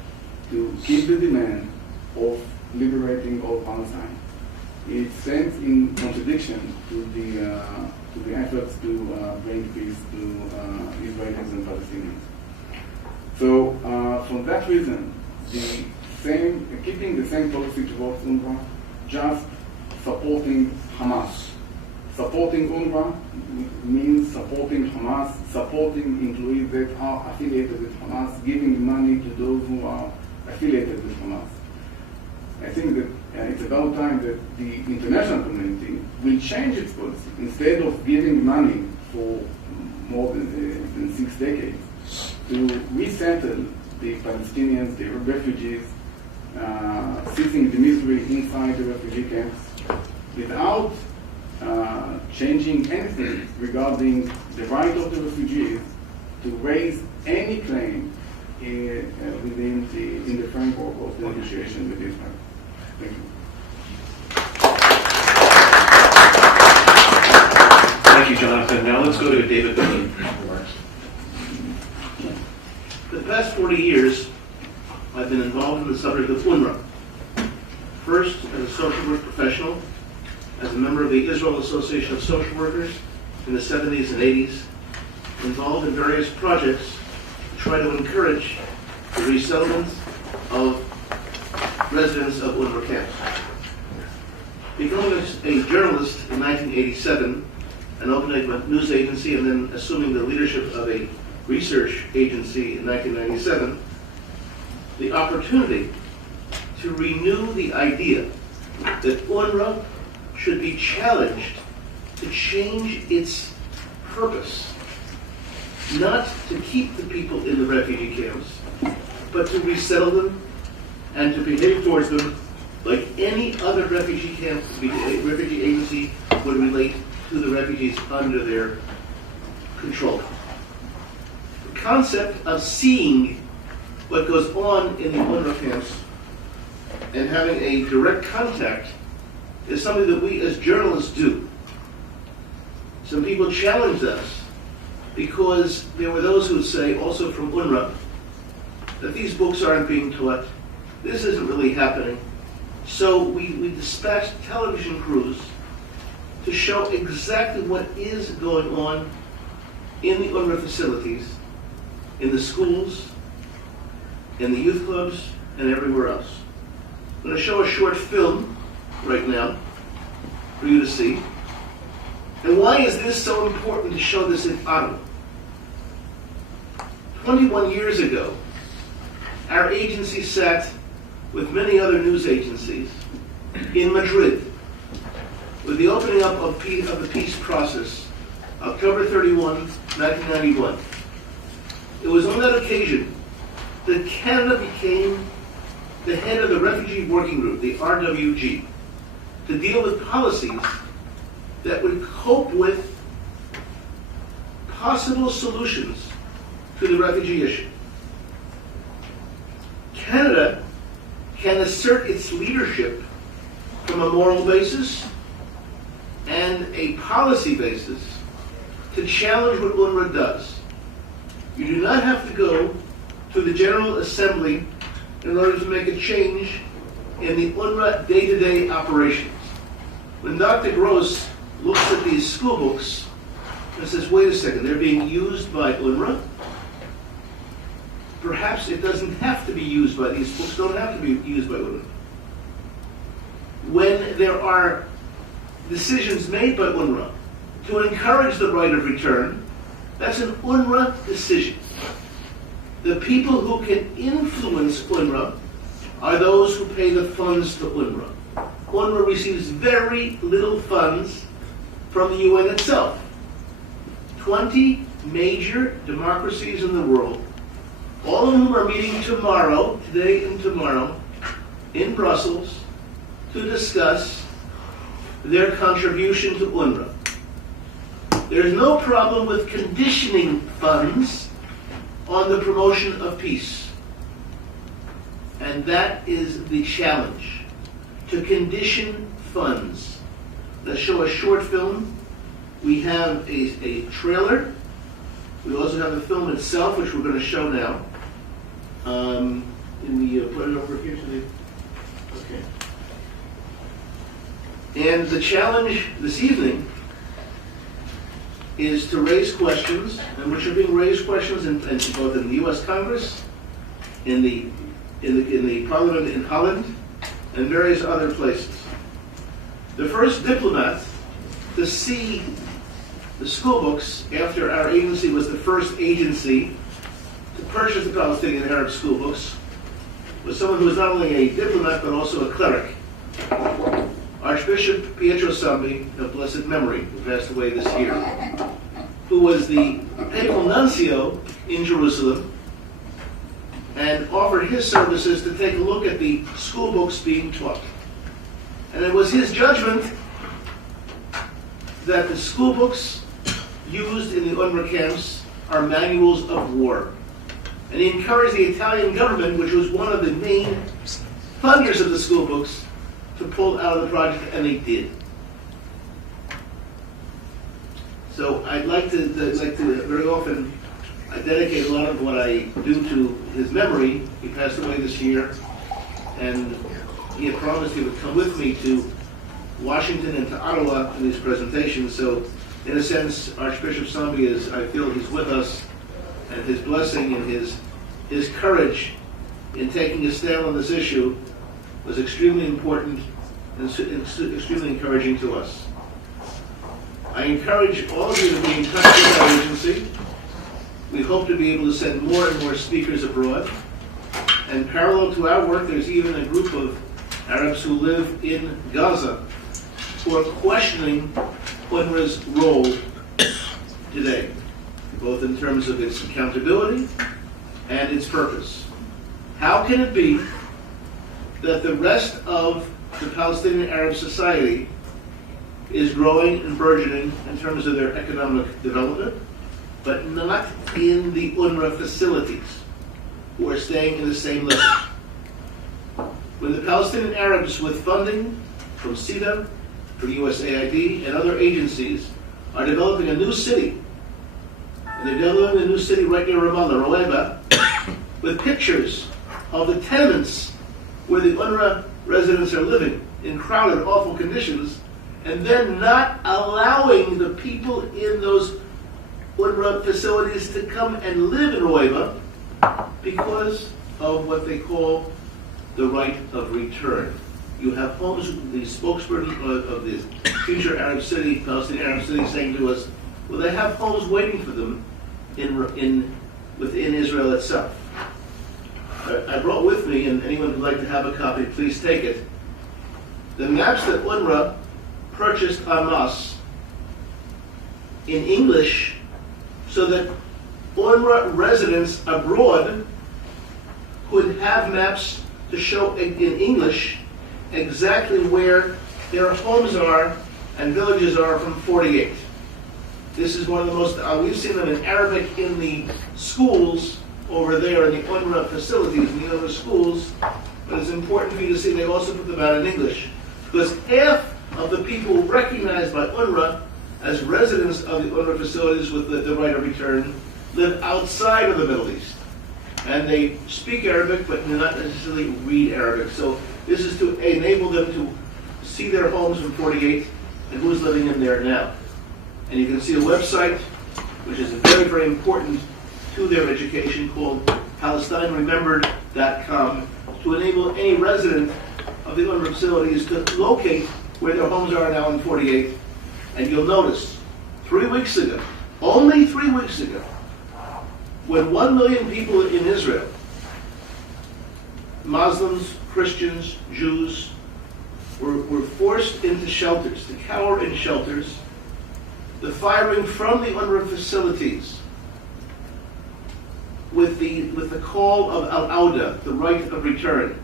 to keep the demand of liberating all Palestine. It stands in contradiction to the efforts to bring peace to Israelis and Palestinians. So, for that reason, keeping the same policy towards Unrwa, just supporting Hamas. Supporting Unrwa means supporting Hamas, supporting employees that are affiliated with Hamas, giving money to those who are affiliated with Hamas. I think that it's about time that the international community will change its policy. Instead of giving money for more than 6 decades to resettle the Palestinians, the refugees, ceasing the misery inside the refugee camps, without changing anything regarding the right of the refugees to raise any claim in the framework of the negotiation with Israel. Thank you. Thank you, Jonathan. Now let's go to David Bean. For the past 40 years, I've been involved in the subject of Unrwa. First, as a social work professional, as a member of the Israel Association of Social Workers in the 70s and 80s, involved in various projects to try to encourage the resettlement of residents of Unrwa camps. Becoming a journalist in 1987 and opening a news agency and then assuming the leadership of a research agency in 1997, the opportunity to renew the idea that Unrwa should be challenged to change its purpose, not to keep the people in the refugee camps, but to resettle them and to behave towards them like any other refugee camp, refugee agency would relate to the refugees under their control. The concept of seeing what goes on in the Unrwa camps and having a direct contact is something that we as journalists do. Some people challenged us because there were those who would say, also from Unrwa, that these books aren't being taught. This isn't really happening. So we dispatched television crews to show exactly what is going on in the Unrwa facilities, in the schools, in the youth clubs, and everywhere else. I'm going to show a short film right now for you to see. And why is this so important to show this in Ottawa? 21 years ago, our agency sat with many other news agencies in Madrid with the opening up of the peace process, October 31, 1991. It was on that occasion that Canada became the head of the Refugee Working Group, the RWG, to deal with policies that would cope with possible solutions to the refugee issue. Canada can assert its leadership from a moral basis and a policy basis to challenge what UNRWA does. You do not have to go to the General Assembly in order to make a change in the UNRWA day-to-day operations. When Dr. Gross looks at these school books and says, wait a second, they're being used by UNRWA, perhaps it doesn't have to be used by these books, don't have to be used by UNRWA. When there are decisions made by UNRWA to encourage the right of return, that's an UNRWA decision. The people who can influence UNRWA are those who pay the funds to UNRWA. UNRWA receives very little funds from the UN itself. 20 major democracies in the world, all of whom are meeting tomorrow, today and tomorrow, in Brussels, to discuss their contribution to UNRWA. There's no problem with conditioning funds on the promotion of peace. And that is the challenge, to condition funds. Let's show a short film. We have a trailer. We also have the film itself, which we're going to show now. Can we put it over here to the... Okay. And the challenge this evening is to raise questions, and which are being raised questions in both in the U.S. Congress, in the Parliament in Holland, and various other places. The first diplomat to see the school books after our agency was the first agency to purchase the Palestinian Arab school books was someone who was not only a diplomat but also a cleric. Archbishop Pietro Sambi, of blessed memory, who passed away this year, who was the papal nuncio in Jerusalem and offered his services to take a look at the school books being taught. And it was his judgment that the school books used in the UNRWA camps are manuals of war. And he encouraged the Italian government, which was one of the main funders of the school books, to pull out of the project, and they did. So I'd like to very often, I dedicate a lot of what I do to his memory. He passed away this year, and he had promised he would come with me to Washington and to Ottawa in these presentations. So in a sense, Archbishop Sambi is, I feel he's with us, and his blessing and his courage in taking a stand on this issue was extremely important and extremely encouraging to us. I encourage all of you to be in touch with our agency. We hope to be able to send more and more speakers abroad. And parallel to our work, there's even a group of Arabs who live in Gaza who are questioning UNRWA's role today, both in terms of its accountability and its purpose. How can it be that the rest of the Palestinian Arab society is growing and burgeoning in terms of their economic development, but not in the UNRWA facilities, who are staying in the same level? When the Palestinian Arabs, with funding from CEDA, from USAID, and other agencies, are developing a new city, and they're developing a new city right near Ramallah, Roeba, with pictures of the tenements where the UNRWA residents are living in crowded, awful conditions, and then not allowing the people in those UNRWA facilities to come and live in Roiva because of what they call the right of return. You have homes, the spokesperson of the future Arab city, Palestinian Arab city, saying to us, well, they have homes waiting for them within Israel itself. I brought with me, and anyone who'd like to have a copy, please take it, the maps that UNRWA purchased en masse in English so that UNRWA residents abroad could have maps to show in English exactly where their homes are and villages are from 48. This is one of the most, we've seen them in Arabic in the schools over there in the UNRWA facilities, in the UNRWA schools, but it's important for you to see they also put them out in English, because half of the people recognized by UNRWA as residents of the UNRWA facilities with the right of return live outside of the Middle East. And they speak Arabic, but do not necessarily read Arabic. So this is to enable them to see their homes from 48 and who's living in there now. And you can see a website, which is very, very important to their education, called PalestineRemembered.com, to enable any resident of the UNRWA facilities to locate where their homes are now in 48. And you'll notice, 3 weeks ago, only 3 weeks ago, when 1 million people in Israel, Muslims, Christians, Jews, were forced into shelters, to cower in shelters, the firing from the UNRWA facilities with the call of al-Auda, the right of return,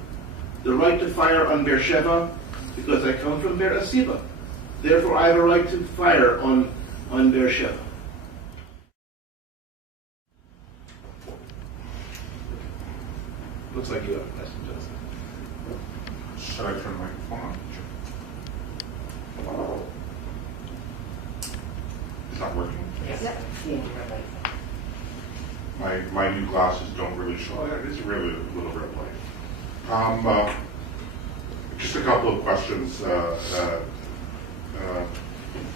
the right to fire on Beersheba, because I come from Beer Asiba. Therefore, I have a right to fire on Beersheba. Looks like you have a question, Joseph. Should I turn the microphone on? Is that working? Yes. My new glasses don't really show. It's really a little bit light. Just a couple of questions.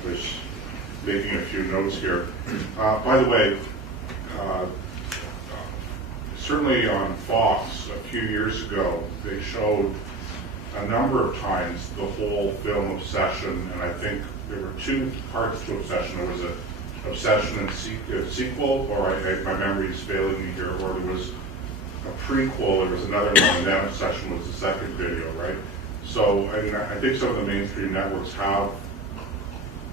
Just making a few notes here. By the way, certainly on Fox a few years ago, they showed a number of times the whole film Obsession, and I think there were two parts to Obsession. There was an Obsession and sequel, or my memory is failing me here, or there was a prequel, there was another one, and then Obsession was the second video, right? So I mean, I think some of the mainstream networks have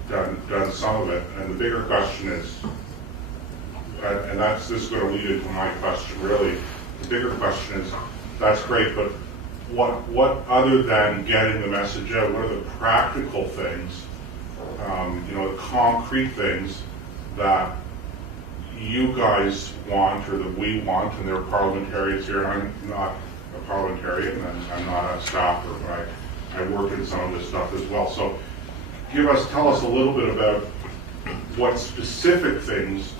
done some of it, and the bigger question is, and this is going to lead into my question really, the bigger question is, that's great, but what other than getting the message out, what are the practical things, the concrete things that you guys want or that we want, and there are parliamentarians here, I'm not a parliamentarian and I'm not a staffer, but I work in some of this stuff as well. So tell us a little bit about what specific things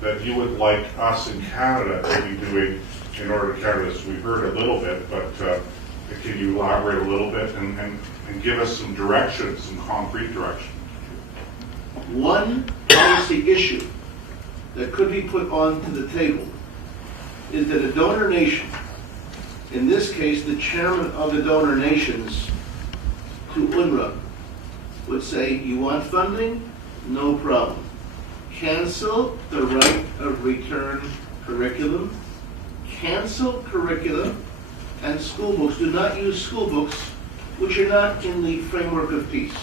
that you would like us in Canada to be doing in order to counter this. We've heard a little bit, but can you elaborate a little bit and give us some direction, some concrete direction? One policy issue that could be put onto the table is that a donor nation, in this case the chairman of the donor nations to UNRWA, would say, you want funding? No problem. Cancel the right of return curriculum, cancel curriculum and school books. Do not use school books which are not in the framework of peace.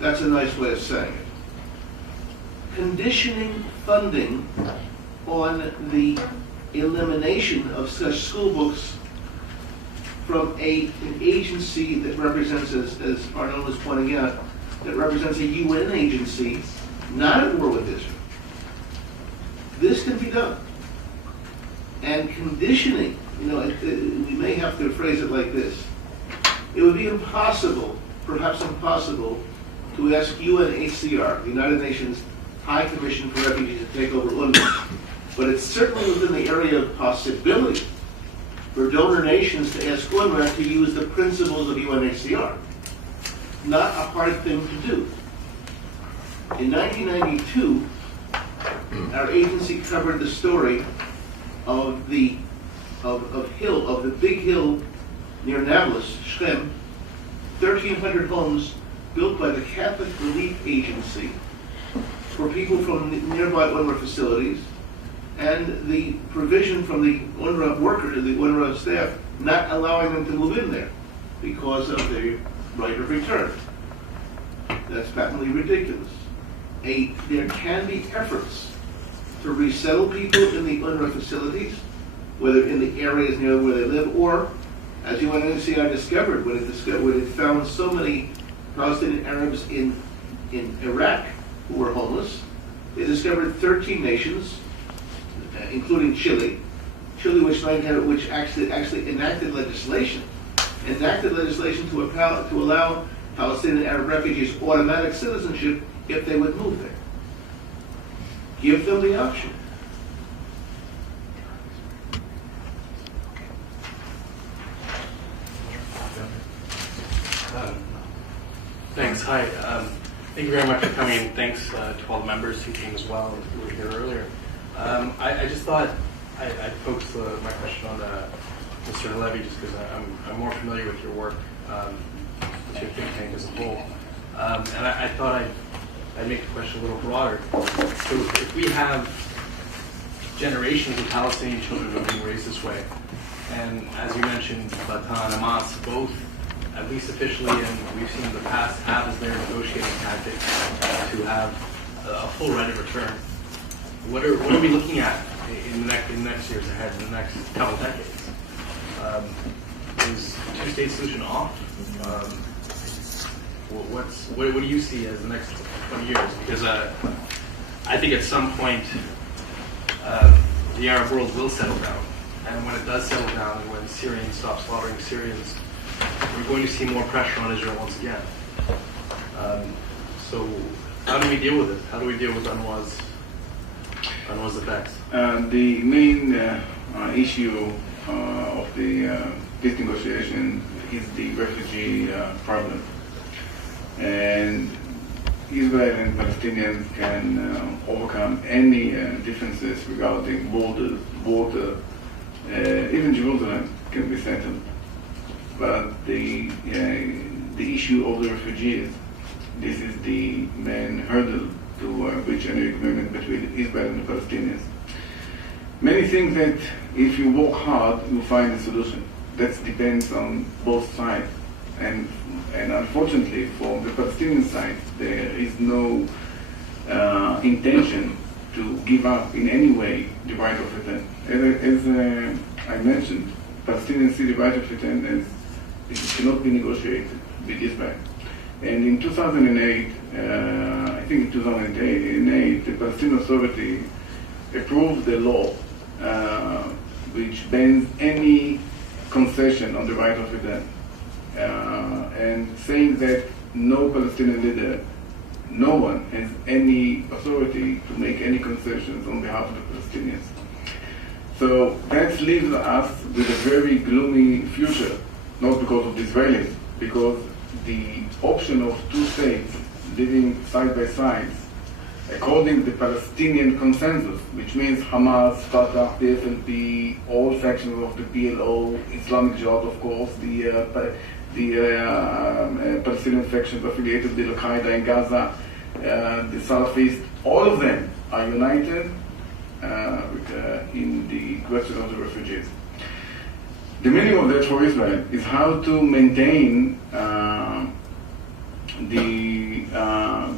That's a nice way of saying it. Conditioning funding on the elimination of such school books from an agency that represents, as Arnold was pointing out, that represents a UN agency, not at war with Israel. This can be done. And conditioning, we may have to phrase it like this. It would be impossible, perhaps impossible, to ask UNHCR, the United Nations High Commission for Refugees, to take over UNRWA, But it's certainly within the area of possibility for donor nations to ask UNRWA to use the principles of UNHCR. Not a hard thing to do. In 1992, our agency covered the story of the big hill near Nablus, Shechem, 1,300 homes built by the Catholic Relief Agency for people from nearby UNRWA facilities, and the provision from the UNRWA workers, the UNRWA staff, not allowing them to move in there because of the right of return. That's patently ridiculous. There can be efforts to resettle people in the UNRWA facilities, whether in the areas near where they live, or, as UNHCR discovered when it found so many Palestinian Arabs in Iraq who were homeless, they discovered 13 nations, including Chile, which actually enacted legislation to allow Palestinian Arab refugees automatic citizenship if they would move there. Give them the option. Thanks. Hi. Thank you very much for coming. Thanks to all the members who came as well and who were here earlier. I just thought I'd focus my question on Mr. Levy just because I'm more familiar with your work, with your think tank as a whole. And I thought I'd make the question a little broader. So if we have generations of Palestinian children who are being raised this way, and as you mentioned, Fatah and Hamas both, at least officially, and we've seen in the past, have as their negotiating tactic to have a full right of return. What are we looking at in the next years ahead, in the next couple decades? Is the two-state solution off? What do you see as the next 20 years? Because I think at some point the Arab world will settle down, and when it does settle down, and when Syrians stop slaughtering Syrians, we're going to see more pressure on Israel once again. So how do we deal with it? How do we deal with Unrwa's effects? The main issue of the peace negotiation is the refugee problem. And Israel and Palestinians can overcome any differences regarding borders, water, even Jerusalem can be settled. But the issue of the refugees, this is the main hurdle to reach any agreement between Israel and the Palestinians. Many think that if you work hard, you find a solution. That depends on both sides. And unfortunately, for the Palestinian side, there is no intention to give up in any way the right of return. As I mentioned, Palestinians see the right of return as it cannot be negotiated with Israel. And in 2008, I think in 2008, the Palestinian Authority approved the law which bans any concession on the right of return, and saying that no Palestinian leader, no one has any authority to make any concessions on behalf of the Palestinians. So that leaves us with a very gloomy future, not because of the Israelis, because the option of two states living side by side, according to the Palestinian consensus, which means Hamas, Fatah, PFLP, all factions of the PLO, Islamic Jihad, of course, the Palestinian factions affiliated with Al-Qaeda in Gaza, the Salafists, all of them are united in the question of the refugees. The meaning of that for Israel is how to maintain the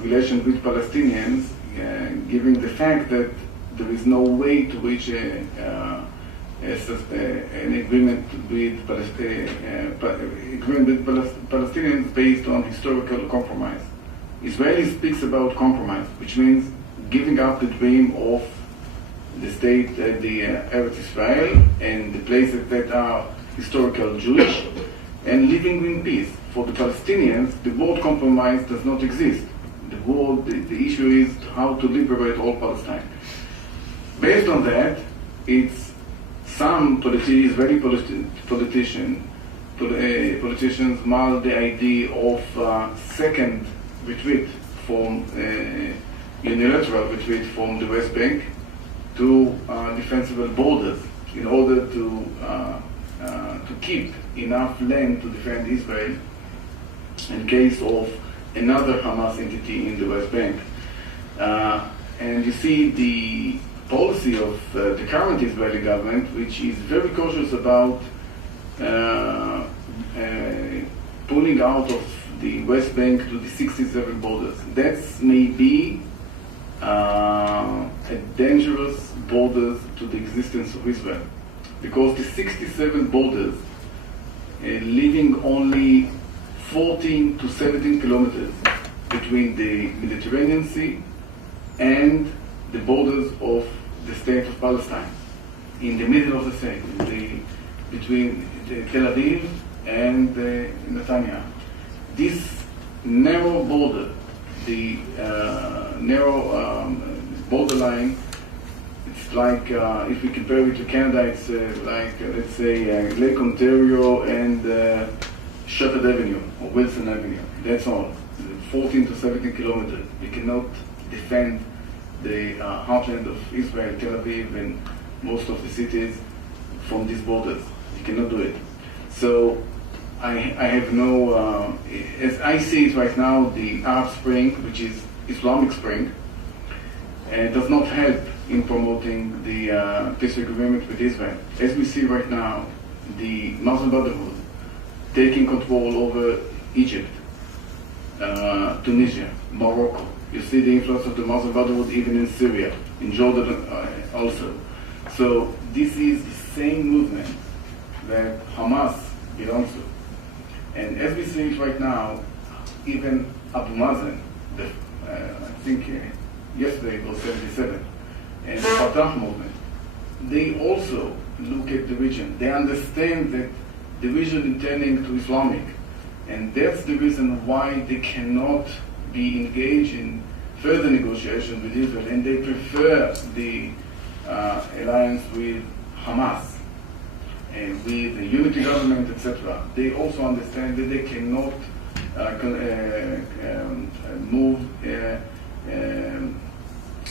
relation with Palestinians, given the fact that there is no way to reach an agreement with Palestinians based on historical compromise. Israeli speaks about compromise, which means giving up the dream of the state, the Eretz Israel, and the places that are historical Jewish, and living in peace. For the Palestinians, the word compromise does not exist. The issue is how to liberate all Palestine. based on that, it's some politicians mull the idea of second retreat from unilateral retreat from the West Bank to defensible borders in order to keep enough land to defend Israel in case of another Hamas entity in the West Bank. And you see the policy of the current Israeli government, which is very cautious about pulling out of the West Bank to the 67 borders. That's maybe a dangerous borders to the existence of Israel, because the 67 borders, leaving only 14 to 17 kilometers between the Mediterranean Sea and the borders of the state of Palestine, in the middle of the state, between Tel Aviv and Netanya. This narrow border, the narrow borderline, it's like, if we compare it to Canada, it's like, let's say, Lake Ontario and Shepherd Avenue or Wilson Avenue. That's all. 14 to 17 kilometers. You cannot defend the heartland of Israel, Tel Aviv, and most of the cities from these borders. You cannot do it. So I have no, as I see it right now, the Arab Spring, which is Islamic Spring, does not help in promoting the peace agreement with Israel. As we see right now, the Muslim Brotherhood taking control over Egypt, Tunisia, Morocco. You see the influence of the Muslim Brotherhood even in Syria, in Jordan also. So this is the same movement that Hamas belongs to. And as we see it right now, even Abu Mazen, I think yesterday it was 77, and the Fatah movement, they also look at the region. They understand that the region is turning to Islamic. And that's the reason why they cannot be engaged in further negotiation with Israel, and they prefer the alliance with Hamas and with the unity government, etc. They also understand that they cannot move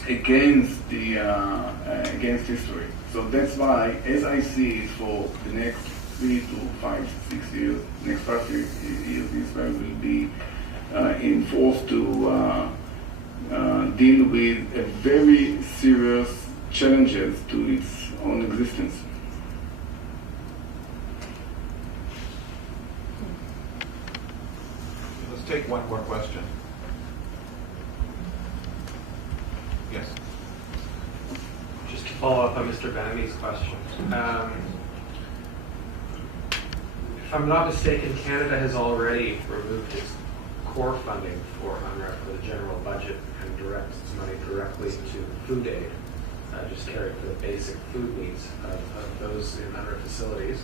against history. So that's why, as I see it, for the next 3 to 5, 6 years, next 5 years, Israel will be enforced to deal with a very serious challenges to its own existence. Let's take one more question. Yes. Just to follow up on Mr. Banami's question. If I'm not mistaken, Canada has already removed its core funding for Unrwa for the general budget and directs its money directly to food aid, just carried for the basic food needs of those in Unrwa facilities.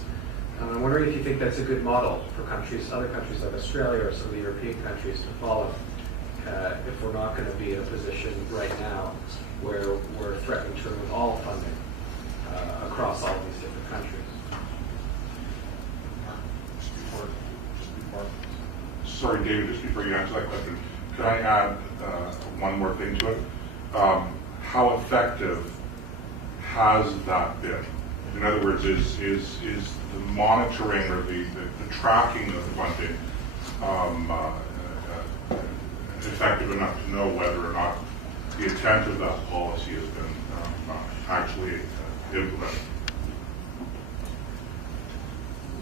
I'm wondering if you think that's a good model for other countries like Australia or some of the European countries to follow, if we're not going to be in a position right now where we're threatening to remove all funding across all of these different countries. Sorry, David, just before you answer that question, could I add one more thing to it? How effective has that been? In other words, is the monitoring or the tracking of the funding effective enough to know whether or not the intent of that policy has been actually implemented?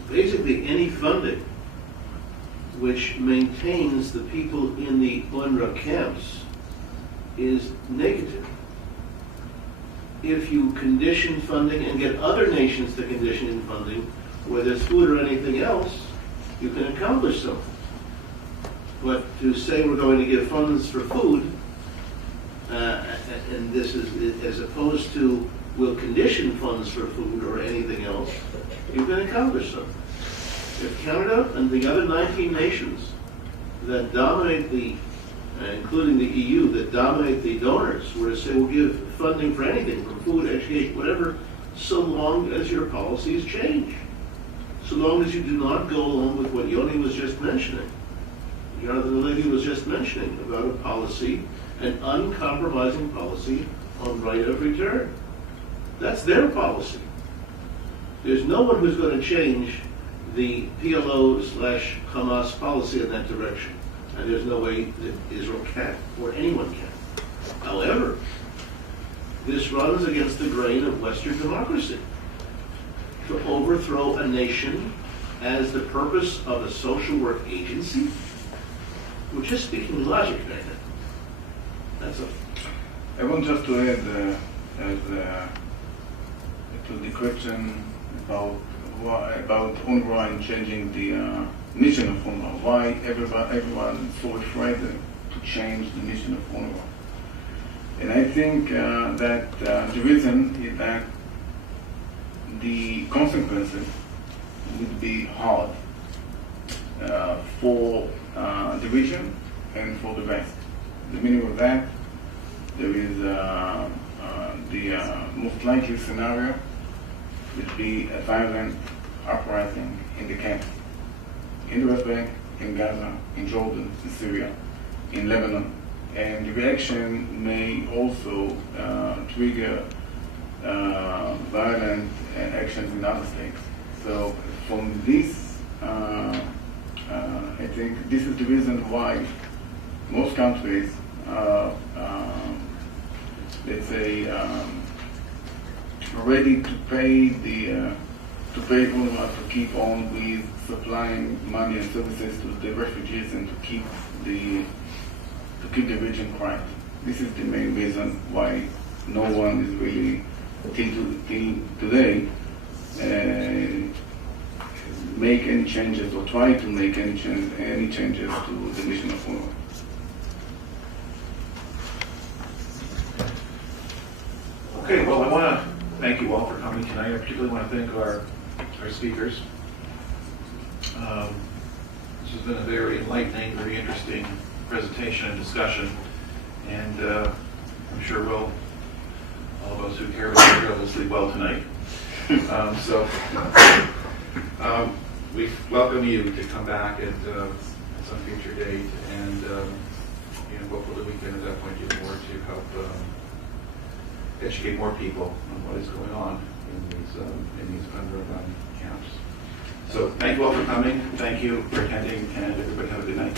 Basically, any funding which maintains the people in the Unrwa camps is negative. If you condition funding and get other nations to condition in funding, whether it's food or anything else, you can accomplish something. But to say we're going to give funds for food, and this is as opposed to we'll condition funds for food or anything else, you can accomplish something. If Canada and the other 19 nations that dominate the including the EU, that dominate the donors, were to say we'll give funding for anything, from food, education, whatever, so long as your policies change. So long as you do not go along with what Yoni was just mentioning. Jonathan, the lady was just mentioning about a policy, an uncompromising policy on right of return. That's their policy. There's no one who's going to change the PLO/Hamas policy in that direction. And there's no way that Israel can, or anyone can. However, this runs against the grain of Western democracy. To overthrow a nation as the purpose of a social work agency? We're just speaking logic right now. That's a... I want just to add to the question about UNRWA and changing the mission of UNRWA. Why everyone is so afraid to change the mission of UNRWA? And I think that the reason is that the consequences would be hard for the region and for the West. The meaning of that, there is the most likely scenario would be a violent uprising in the camps, in the West Bank, in Gaza, in Jordan, in Syria, in Lebanon. And the reaction may also trigger violent actions in other states. So from this, I think this is the reason why most countries are, let's say, ready to pay UNRWA to keep on with supplying money and services to the refugees and to keep the region quiet. This is the main reason why no one is really till today make any changes or try to make any changes to the mission of UNRWA. Okay, well, I want to thank you all for coming tonight. I particularly want to thank our speakers. This has been a very enlightening, very interesting presentation and discussion, and I'm sure all of us who care about Israel will sleep well tonight. We welcome you to come back at some future date, and hopefully we can at that point do more to help educate more people on what is going on in these Unrwa camps. So thank you all for coming. Thank you for attending, and everybody have a good night.